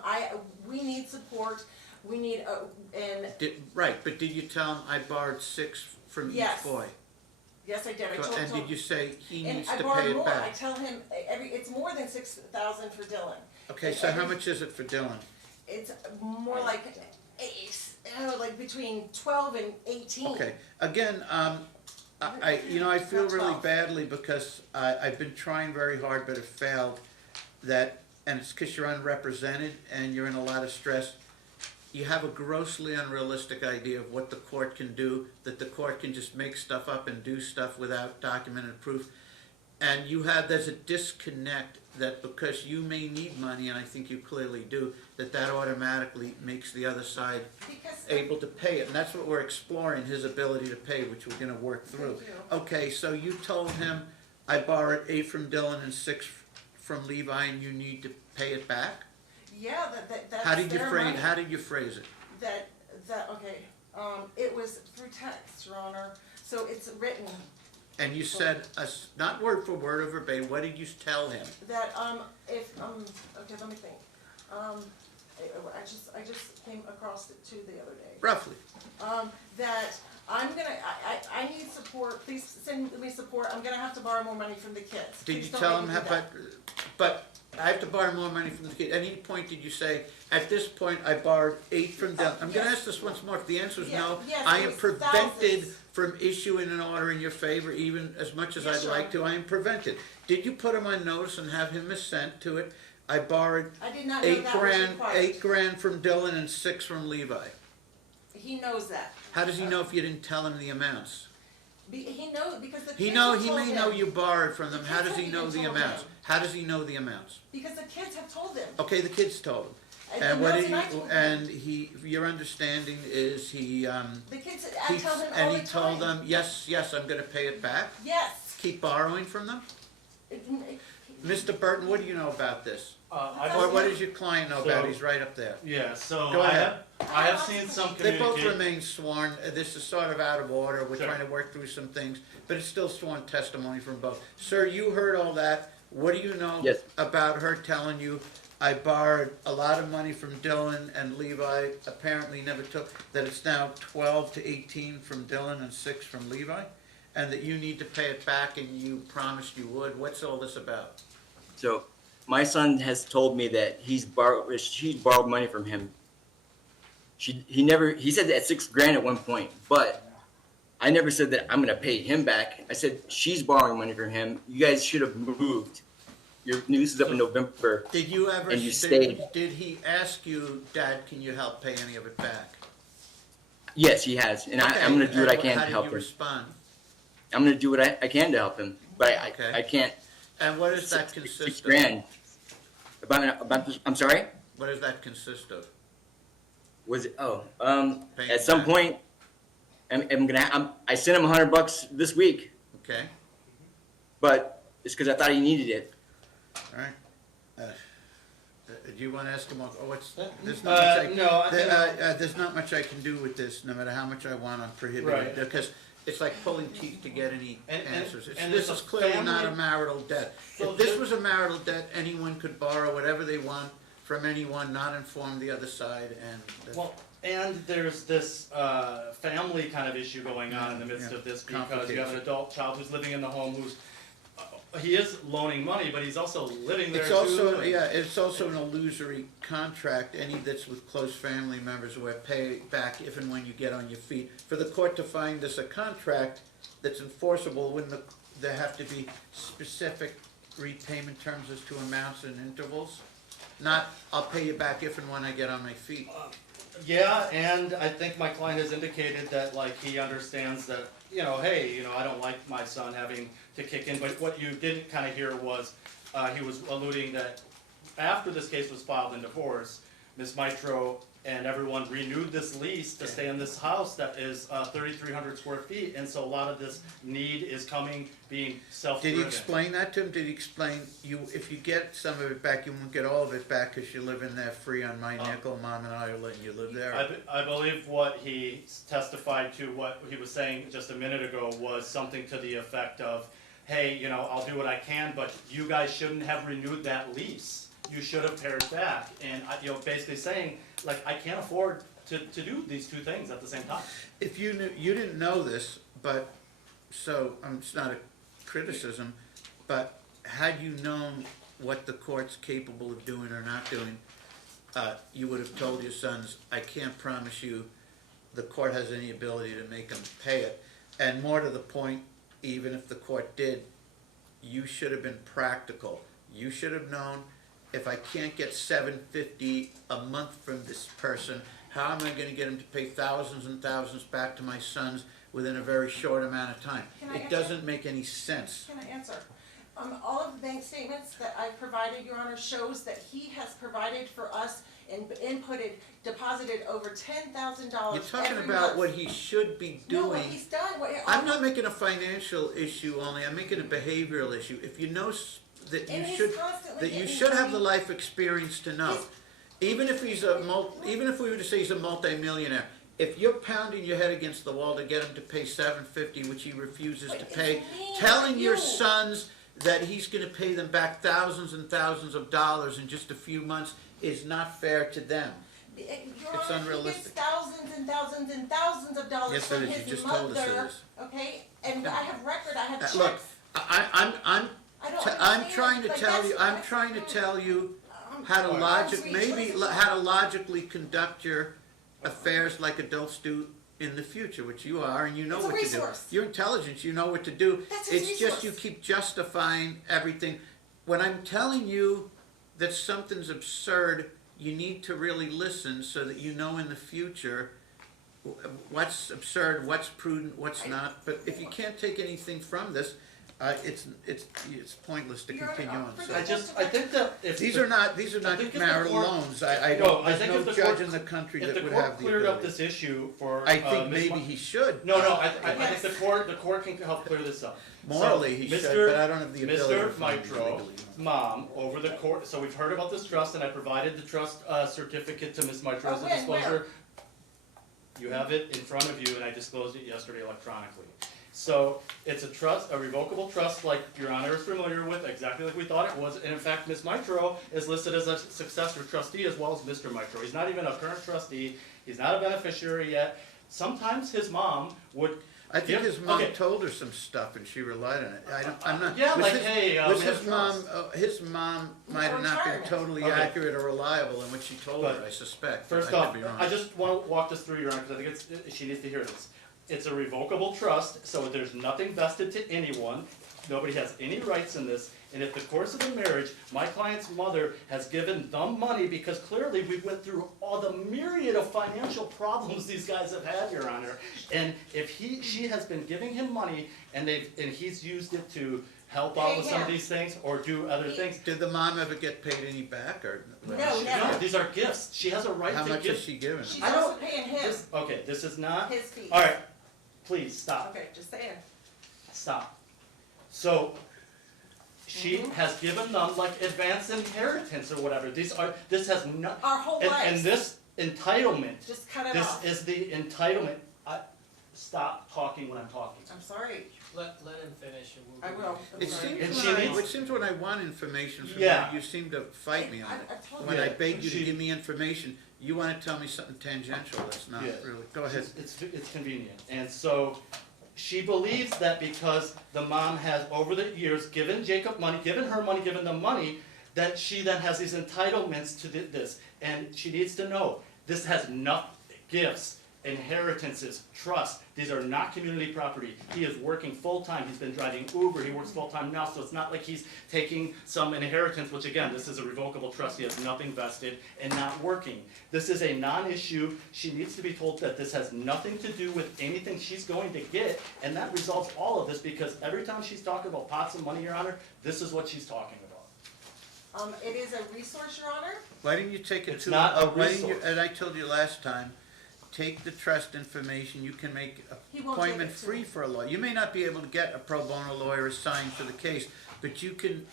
we need support, we need, and, Right, but did you tell him I borrowed 6 from each Yes. boy? yes, I did, I told And did you say he and needs I to borrowed pay it more, I back? tell him, it's more than 6,000 for Dylan. Okay, so how much is it for Dylan? It's more like, like between 12 and 18. Okay, again, I feel Not really 12. badly because I've been trying very hard, but have failed. And it's because you're unrepresented and you're in a lot of stress. You have a grossly unrealistic idea of what the court can do, that the court can just make stuff up and do stuff without documented proof. And there's a disconnect that because you may need money, and I think you clearly do, that automatically makes the other side Because, able to pay it, and that's what we're exploring, his ability to pay, which we're gonna work through. Thank you. Okay, so you told him, I borrowed 8 from Dylan and 6 from Levi, and you need to pay it back? yeah, that's How did you their phrase, money. how did you phrase it? Okay, it was through text, Your Honor, so it's written And you said, not word for word or verbatim, what did you tell him? that, okay, let me think. I just came across it too the other day. Roughly. That I need support, please send me support, I'm gonna have to borrow more money from the kids. Did Please you don't tell make him, me do that. but I have to borrow more money from the kid? At any point did you say, at this point, I borrowed 8 from Dylan? I'm gonna Yes. ask this once more, if the answer is Yeah, no, yes, I it am was prevented thousands. from issuing an order in your favor, even as much as Yes, I'd sir. like to, I am prevented. Did you put him on notice and have him assent to it? I borrowed I did not know 8 that was grand, required. 8 grand from Dylan and 6 from Levi. He knows that. How does he know if you didn't tell him the amounts? He knows, because the kids He have may told know him. you borrowed from them, The how kids does he have know even the told amounts? him. How does he know the amounts? Because the kids have told him. Okay, the kids told him. And And the what notes did and I told him. your understanding is The kids, I tell him all and the he told time. them, yes, I'm gonna pay it back? Yes. Keep borrowing from them? Mr. Burton, what do you know about this? What does your client know about? So- He's right up there. Yeah, so Go I ahead. have seen some They both communication. remain sworn. This is sort of out of order. We're Sure. trying to work through some things, but it's still sworn testimony from both. Sir, you heard all that. What do you know Yes. about her telling you, I borrowed a lot of money from Dylan and Levi, apparently never took, that it's now 12 to 18 from Dylan and 6 from Levi? And that you need to pay it back and you promised you would? What's all this about? So my son has told me that she borrowed money from him. He said that at $6,000 at one point, but I never said that I'm gonna pay him back. I said she's borrowing money from him. You guys should have moved. Your news is up in November. Did you ever, And you stayed. did he ask you, Dad, can you help pay any of it back? Yes, he has, and Okay, I'm gonna do what I can how to did help you him. respond? I'm gonna do what I can to help him, but Okay. I can't. And what does that $6 consist of? grand. I'm sorry. What does that consist of? Was it? Paying At some back. point, I sent him $100 this week, Okay, but it's because I thought he needed it. all right. Do you want to ask him, there's not much No, there's not much I can do with this, no matter how much I want on prohibited, Right. because it's like pulling teeth to get any And- answers. and This it's is a clearly not a family- marital debt. So If this the- was a marital debt, anyone could borrow whatever they want from anyone, not inform the other side, and that's- Well, and there's this family kind of issue going on in the midst Yeah, of this, because you have complicated. an adult child who's living in the home who's, he is loaning money, but he's also living there It's too. also, and- yeah, it's also an illusory contract, any that's with close family members where pay back if and when you get on your feet. For the court to find this a contract that's enforceable, wouldn't there have to be specific repayment terms as to amounts and intervals? Not, I'll pay you back if and when I get on my feet. Yeah, and I think my client has indicated that, like, he understands that, hey, I don't like my son having to kick in, but what you didn't kind of hear was, he was alluding that after this case was filed in divorce, Ms. Mitro and everyone renewed this lease to stay in this house that is 3,300 square feet, and so a lot of this need is being Did self-driven. he explain that to him? Did he explain, if you get some of it back, you won't get all of it back because you live in there free on my nickel, Mom and I are letting you live there? I believe what he testified to, what he was saying just a minute ago, was something to the effect of, hey, I'll do what I can, but you guys shouldn't have renewed that lease. You should have pared back, and basically saying, like, I can't afford to do these two things at the same time. If you knew, you didn't know this, but, so, it's not a criticism, but had you known what the court's capable of doing or not doing, you would have told your sons, I can't promise you the court has any ability to make them pay it. And more to the point, even if the court did, you should have been practical. You should have known, if I can't get $750 a month from this person, how am I gonna get him to pay thousands and thousands back to my sons within a very short amount of time? Can I It answer? doesn't make any sense. Can I answer? All of the bank statements that I've provided, Your Honor, shows that he has provided for us and deposited over $10,000 You're talking every about month. what he should be No, what doing. he's done, I'm not making a financial issue only, I'm making a behavioral issue. If you know that And you he's should, constantly that you getting should have the money. life experience to know. He's- Even if he's even if we were to say he's a multimillionaire, if you're pounding your head against the wall to get him to pay $750, which he refuses to But pay, it's me, telling not your you. sons that he's gonna pay them back thousands and thousands of dollars in just a few months is not fair to them. Your It's Honor, he gets unrealistic. thousands and thousands and thousands of dollars Yes, from it is. You his just told us it mother, is. okay? And I have record, I have checks. Look, I'm I don't I'm understand. trying to Like, tell you, I'm that's- trying to tell you Um, how to arm's reach, maybe what is it? how to logically conduct your affairs like adults do in the future, which you are, and you know It's a what to do. resource. You're intelligent, you know what to do. That's his It's just resource. you keep justifying everything. When I'm telling you that something's absurd, you need to really listen so that you know in the future what's absurd, what's prudent, what's not. But if you can't take anything from this, It's pointless to Your Honor, continue on, for so. the- I think that if. These the- are not think if the marital court- loans, No, I there's think no if the judge court- in the country If that the would court have the cleared up ability. this issue for, I think Ms. maybe he should. No, I think Yes. the court can help clear this up. Morally, he should, but I don't have the ability to Mr. find it Mitro, legally. mom, over the court, so we've heard about this trust, and I provided the trust, certificate to Ms. Mitro as a when, disclosure. You have it in front of you, and I disclosed it yesterday electronically. So, it's a trust, a revocable trust, like Your Honor is familiar with, exactly like we thought it was, and in fact, Ms. Mitro is listed as a successor trustee as well as Mr. Mitro. He's not even a current trustee, he's not a beneficiary yet. Sometimes his mom would. I think his mom okay. told her some stuff and she relied on it. I'm not. Yeah, was like, his- hey, was we have his mom, trust. his mom might have not been retirement. totally Okay. accurate or reliable in what she told her, But I suspect. First I could off, be wrong. I just wanna walk this through, Your Honor, because I think she needs to hear this. It's a revocable trust, so there's nothing vested to anyone, nobody has any rights in this, and if the course of the marriage, my client's mother has given them money, because clearly we went through all the myriad of financial problems these guys have had, Your Honor, and if she has been giving him money, and he's used it to help out with some of Pay him. these things, or do other things. Did the mom ever get paid any back or? No, No, never. these are gifts, she has a right How to much give. is she giving? She's I also don't- paying him Okay, this is not, his fees. alright, please, stop. Okay, just saying. Stop. So, she Mhm. has given them like advance inheritance or whatever, this has no, Our whole and lives. this entitlement, Just cut it this off. is the entitlement, stop talking when I'm talking. I'm sorry. Let him finish and we'll. I will. I'm It sorry. seems And when she I, needs- it seems when I want information from you, Yeah. you seem to fight me on it. I've told When you. I beg you to She- give me information, you wanna tell me something tangential, that's not Yeah. really, go ahead. It's convenient, and so, she believes that because the mom has over the years given Jacob money, given her money, given them money, that she then has these entitlements to this, and she needs to know, this has gifts, inheritances, trust, these are not community property. He is working full-time, he's been driving Uber, he works full-time now, so it's not like he's taking some inheritance, which again, this is a revocable trust, he has nothing vested and not working. This is a non-issue, she needs to be told that this has nothing to do with anything she's going to get, and that resolves all of this, because every time she's talking about pots of money, Your Honor, this is what she's talking about. It is a resource, Your Honor. Why didn't you take it It's to, not a why didn't you, resource. and I told you last time, take the trust information, you can make He won't appointment take it to free me. for a lawyer. You may not be able to get a pro bono lawyer assigned for the case, but you can,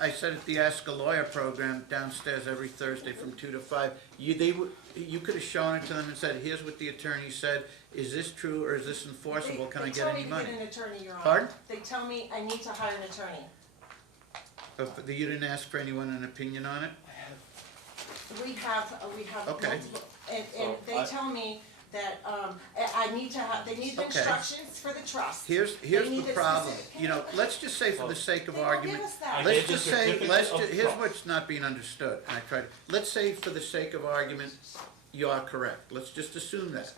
I said at the Ask a Lawyer program downstairs every Thursday from 2 to 5, you could have shown it to them and said, here's what the attorney said, is this true or is this enforceable, can I get any money? They tell me to get an attorney, Your Honor. Pardon? They tell me I need to hire an attorney. But you didn't ask for anyone an opinion on it? We have Okay. multiple, and So, they tell me that, I need to have, they need the Okay. instructions for the trust. Here's need the a problem, specific- you know, let's just say for the sake of They won't argument, give us that. let's gave the just say, certificate of here's trust. what's not being understood, and I tried, let's say for the sake of argument, you are correct, let's just assume that.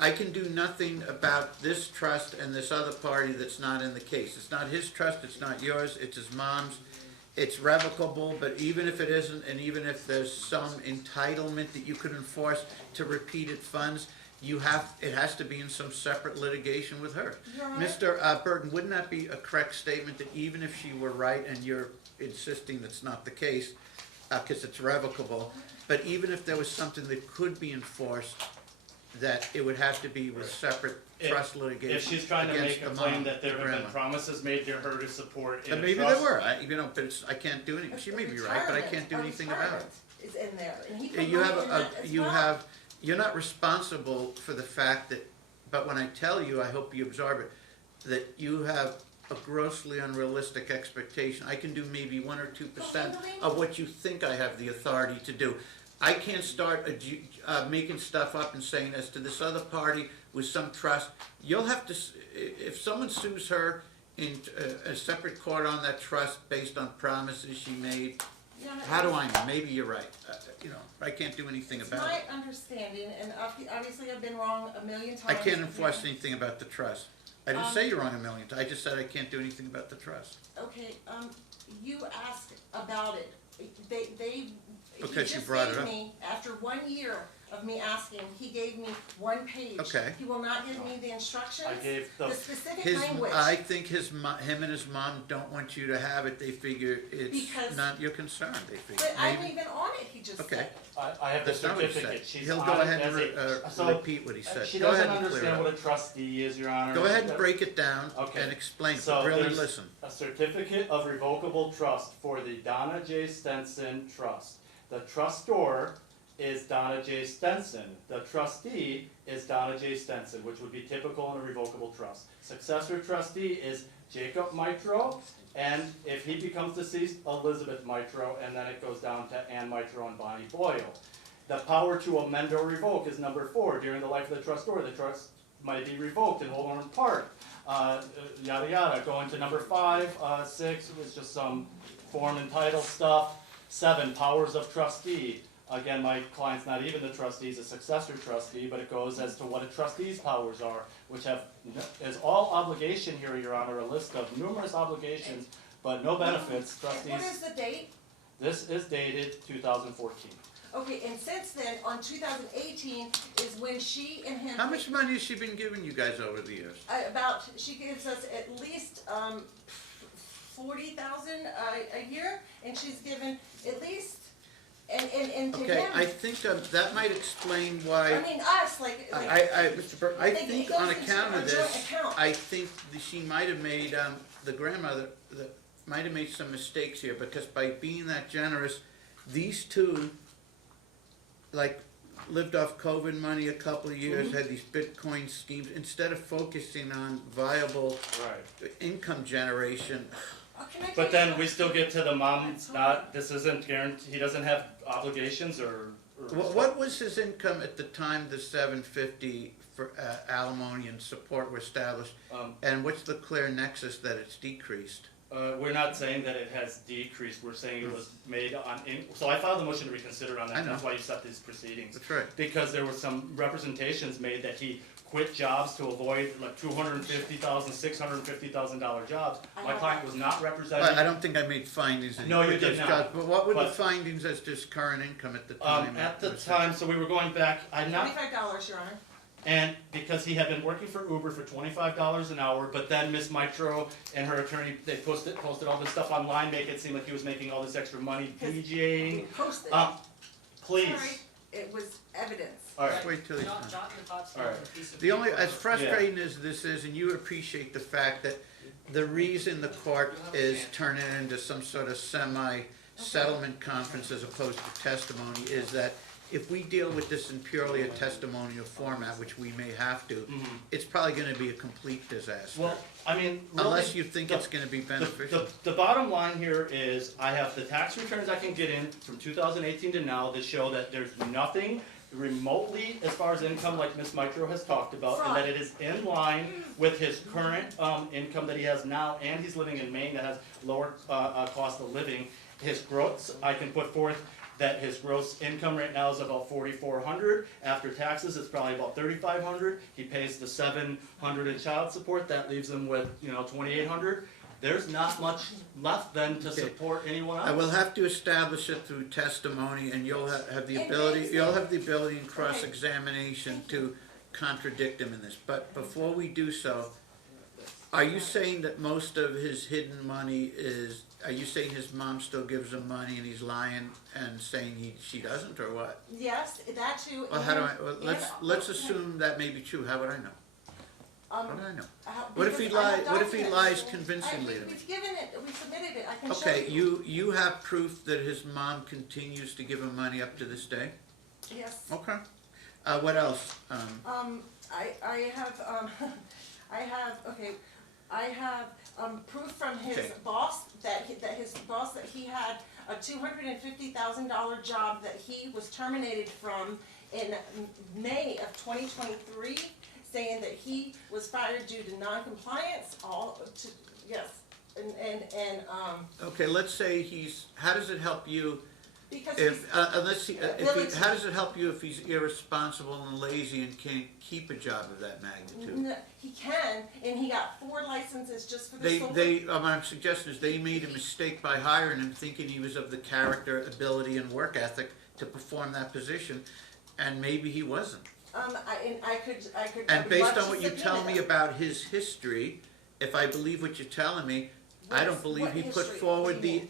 I can do nothing about this trust and this other party that's not in the case. It's not his trust, it's not yours, it's his mom's. It's revocable, but even if it isn't, and even if there's some entitlement that you could enforce to repeated funds, it has to be in some separate litigation with her. Your Honor. Mr. Burton, wouldn't that be a correct statement that even if she were right and you're insisting that's not the case, because it's revocable, but even if there was something that could be enforced, that it would have to be with separate trust litigation If she's trying to against make a the claim mom, that there the have been grandma. promises made to her to support in a Maybe trust. there were, but I can't do anything, she may be right, but I can't do anything about it. Is in there, and he You have, promoted that as you well. have, you're not responsible for the fact that, but when I tell you, I hope you absorb it, that you have a grossly unrealistic expectation. I can do maybe 1 or 2% of what you think I have the authority to do. I can't start making stuff up and saying as to this other party with some trust. You'll have to, if someone sues her in a separate court on that trust based on promises she made, Your Honor, how do I know? Maybe you're right. I can't do anything It's about my it. understanding, and obviously I've been wrong a million times. I can't enforce anything about the trust. I didn't say you're wrong a million times. I just said I can't do anything about the trust. Okay, you asked about it. Because you brought it up. He just gave me, after 1 year of me asking, he gave me 1 page. Okay. He will not give me the instructions, I gave the the, specific His, language. I think him and his mom don't want you to have it, they figure it's Because- not your concern, they figure, But I'm maybe. even on it, he just Okay. said. I have the That's not what he said. certificate, she's He'll on go it ahead as and so, repeat what he said. she Go doesn't ahead and clear it understand up. what a trustee is, Your Honor. Go ahead and break it down Okay. and explain, So really there's listen. a certificate of revocable trust for the Donna J. Stenson Trust. The trustor is Donna J. Stenson. The trustee is Donna J. Stenson, which would be typical in a revocable trust. Successor trustee is Jacob Mitro, and if he becomes deceased, Elizabeth Mitro, and then it goes down to Ann Mitro and Bonnie Boyle. The power to amend or revoke is number 4. During the life of the trustor, the trust might be revoked in whole or in part. Yada yada. Going to number 5, 6 was just some form and title stuff. 7, powers of trustee. Again, my client's not even the trustee, he's a successor trustee, but it goes as to what a trustee's powers are, which is all obligation here, Your Honor, a list of numerous obligations, but no benefits. What Trustees, is the date? this is dated 2014. Okay, and since then, on 2018 is when she and him. How much money has she been giving you guys over the years? She gives us at least 40,000 a year, and she's given at least, and to Okay, him, I think that might explain I why, mean us, Mr. Burke, I think it think goes on into account a of joint this, account. I think that she might have made, the grandmother, might have made some mistakes here, because by being that generous, these two, like, lived off COVID money a couple of years, had these Bitcoin schemes, instead of focusing on viable Right. income generation. Can I tell But you then something? we still get to the mom, this isn't guaranteed, he doesn't have obligations or. What was his income at the time the 750 for alimony and support were established? And what's the clear nexus that it's decreased? We're not saying that it has decreased, we're saying it was made on, so I filed a motion to reconsider on I that, know. that's why you set these proceedings. That's right. Because there were some representations made that he quit jobs to avoid like $250,000, $650,000 jobs. My client was not represented. I don't think I made findings. No, you with did those not. jobs, But what were the But- findings as to his current income at the time? At the Was it- time, so we were going back, I'm not, $25, Your Honor. and because he had been working for Uber for $25 an hour, but then Miss Mitro and her attorney, they posted all this stuff online, make it seem like he was making all this extra money We DJing. posted. Please, Sorry, it was evidence. alright, Just wait till he's Jot done. jot in the top All right. on a piece of The only, paper. as frustrating as this is, and you appreciate the fact that the reason the court is turning it into some sort of semi-settlement conference as opposed to testimony is that if we deal with this in purely a testimonial format, which we may have to, it's probably gonna be a complete disaster. well, I mean, really, Unless you think it's gonna be beneficial. The bottom line here is, I have the tax returns I can get in from 2018 to now that show that there's nothing remotely as far as income like Ms. Mitro has talked about, and that it is in line with his current income that he has now, and he's living in Maine that has lower cost of living. His gross, I can put forth that his gross income right now is about $4,400. After taxes, it's probably about $3,500. He pays the $700 in child support. That leaves him with, $2,800. There's not much left then to Okay. support anyone else. I will have to establish it through testimony, and you'll have the And ability, Nancy- you'll have the ability in cross-examination to contradict him in this. But before we do so, are you saying that most of his hidden money is, are you saying his mom still gives him money and he's lying and saying she doesn't, or what? Yes, that too. Well, how do I, well, let's assume that may be true, how would I know? How would I know? What if he because I have what if he documents. lies convincingly to me? We've given it, we submitted it, I can show Okay, you. you have proof that his mom continues to give him money up to this day? Yes. Okay. What else? I have, I have, proof from his Okay. boss, that he had a $250,000 job that he was terminated from in May of 2023, saying that he was fired due to non-compliance, yes, Okay, let's say how does it help you Because If, he's, unless he, how does it help you if he's irresponsible and lazy and can't keep a job of that magnitude? he can, and he got 4 licenses just for the They, solar. what I'm suggesting is they made a mistake by hiring him, thinking he was of the character, ability, and work ethic to perform that position, and maybe he wasn't. I could. And I'd based love on to what you submit tell it. me about his history, if I believe what you're telling me, I don't believe he put forward the,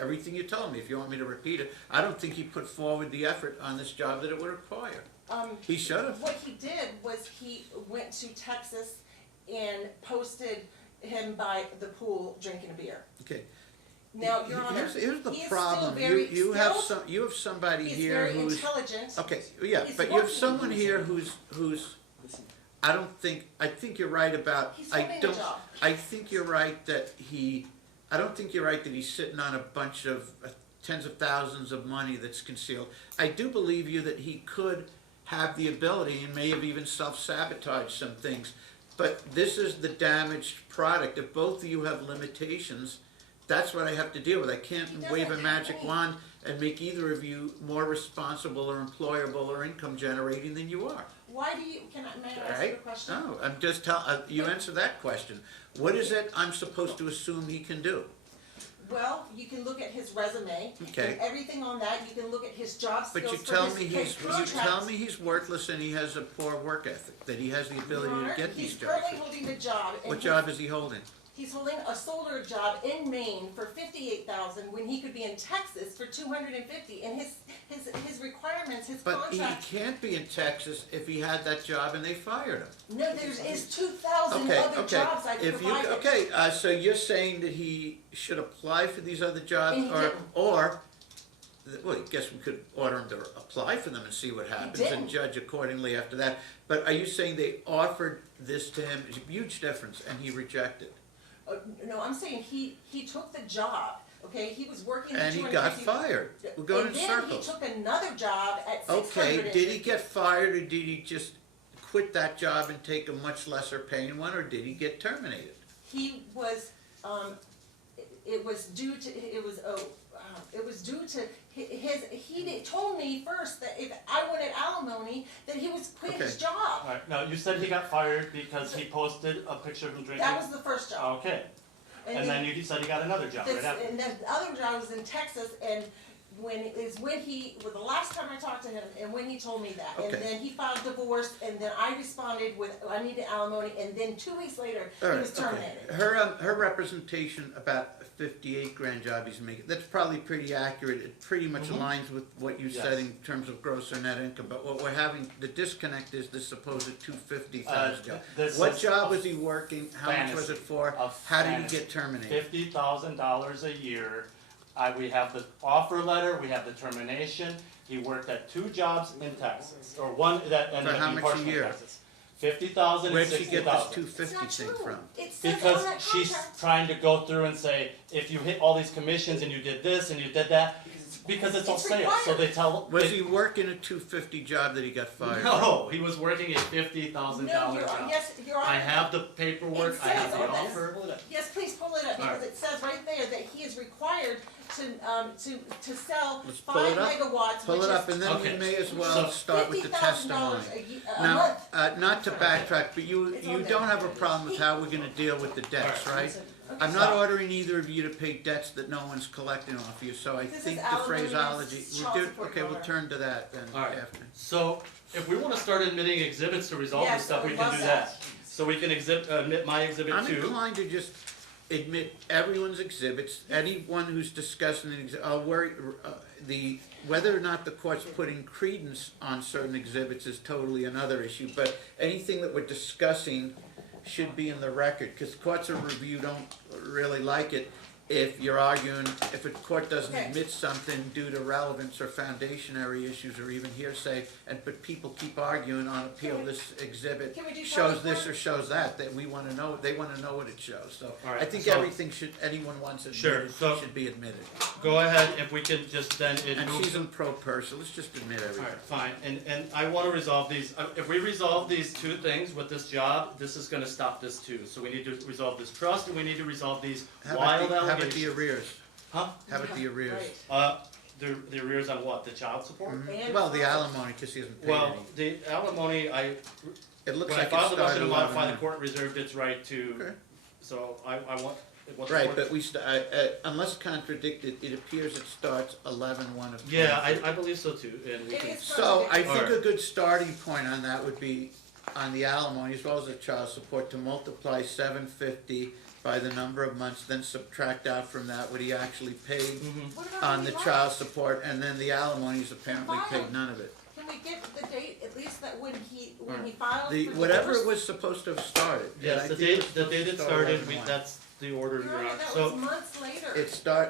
everything you told me, if you want me to repeat it, I don't think he put forward the effort on this job that it would require. He should have. What he did was he went to Texas and posted him by the pool drinking a beer. Okay. Now, Your Honor, Here's the he is problem. still very You have skilled. you have somebody He's here very who's, intelligent. okay, yeah, He's but you have working. someone here who's, I think you're right about, He's I holding a don't, job. I think you're right that I don't think you're right that he's sitting on a bunch of tens of thousands of money that's concealed. I do believe you that he could have the ability and may have even self-sabotaged some things. But this is the damaged product. If both of you have limitations, that's what I have to deal with. I can't He wave a doesn't magic have any. wand and make either of you more responsible or employable or income generating than you are. Why do you, may I ask you a Right? question? No, I'm just you answer that question. What is it I'm supposed to assume he can do? Well, you can look at his resume. Okay. And everything on that, you can look at his job skills But you for tell his me his contracts. he's worthless and he has a poor work ethic, that he has the ability Your to Honor, get these he's jobs. currently holding the job. and What he's- job is he holding? He's holding a solar job in Maine for $58,000 when he could be in Texas for $250. And his requirements, his But he contract. can't be in Texas if he had that job and they fired him. No, there's 2,000 Okay, other okay. jobs I If you, provided. okay, so you're saying that he should apply for these other jobs, And he didn't. or, well, I guess we could order him to apply for them and see what happens and didn't. judge accordingly after that. But are you saying they offered this to him, it's a huge difference, and he rejected? No, I'm saying he took the job, okay? He was working. And he the got 250 fired. We're going in And then circles. he took another job at 600. Okay, did he get fired or did he just quit that job and take a much lesser paying one, or did he get terminated? He was, it was due to he told me first that if I wanted alimony, that he was quit his Okay. job. Alright, now you said he got fired because he posted a picture of him drinking? That was the first job. Okay, and then you said he got another job right after? And the other job was in Texas, and the last time I talked to him, and when he told me that. Okay. And then he filed divorce, and then I responded with, I needed alimony, and then 2 weeks later, he All right, was terminated. okay. Her representation about a 58 grand job he's making, that's probably pretty accurate. It pretty much aligns with what you said Yes. in terms of gross or net income. But what we're having, the disconnect is the supposed 250,000 job. this What is job a was he working? How much was it for? a How did he fantasy. get terminated? $50,000 a year. We have the offer letter, we have the termination. He worked at 2 jobs in Texas, or one that ended For how up being much a partially in year? Texas. 50,000 and Where'd she get this 60,000. 250 It's thing not true. from? It says on Because that she's contract. trying to go through and say, if you hit all these commissions and you did this and you did that, because it's all It's sales, so they tell. Was he working a 250 job that he got fired? No, he was working a $50,000 No, job. yes, Your Honor. I have the paperwork, I have It the says on offer. Yes, please pull it up, because Alright. it says right there that he is required to sell Let's pull 5 it up. megawatts, Pull which it up, is and then we Okay. may as well So- start with the testimony. $50,000 a Now, month. not to backtrack, but you It's on there. don't have a problem with how we're gonna deal with the debts, right? Okay, I'm not stop. ordering either of you to pay debts that no one's collecting off you, so I This is think the alimony and phraseology, child support, okay, Your we'll Honor. turn to that then Alright. after. So, if we wanna start admitting exhibits to resolve this Yes, stuff, I we would can love do that. that. So we can admit my exhibit I'm 2. inclined to just admit everyone's exhibits, anyone who's discussing an whether or not the court's putting credence on certain exhibits is totally another issue, but anything that we're discussing should be in the record, because courts of review don't really like it if you're arguing, if a court doesn't Okay. admit something due to relevance or foundationary issues or even hearsay, but people keep arguing on appeal, Can we- this exhibit can we do shows public this or work? shows that, they wanna know what it shows, so. Alright, I think so- everything anyone wants Sure, admitted, so- should be admitted. Go ahead, if we could just then And move she's in pro per, so let's just admit everything. Alright, fine, and I wanna resolve these, if we resolve these 2 things with this job, this is gonna stop this too. So we need to resolve this trust, and we need to resolve these How wild about the allegations. arrears? Huh? How about the arrears? Right. The arrears on what, the child support? And Well, the fine. alimony, cause he hasn't paid Well, any. the alimony, It looks when I like it filed the motion started to modify, the 11-1. court reserved its right to, Okay. so I want, what the Right, court- but unless contradicted, it appears it starts 11-1 of 23. Yeah, I believe so too, and we It can, is So I think Alright. a good starting point on that would be on the alimony as well as the child support to multiply 750 by the number of months, then subtract out from that what he actually paid Mhm. What about on when the he left? child support, and then the alimony's apparently Fine. paid none of it. Can we get the date, at least that when he Alright. filed for The, divorce? whatever it was supposed to have started. and I yes, the think it was date, the supposed to date it start started, 11-1. that's the order, Your Your Honor, Honor. that So, was months later.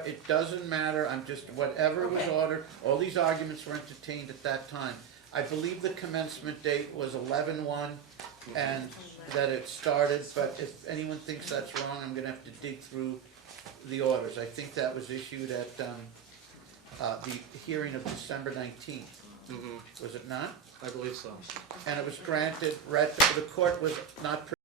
It doesn't matter, I'm just, whatever was Okay. ordered, all these arguments were entertained at that time. I believe the commencement date was 11-1, and that it started, but if anyone thinks that's wrong, I'm gonna have to dig through the orders. I think that was issued at, the hearing of December 19th, mhm, was it not? I believe so. And it was granted, the court was not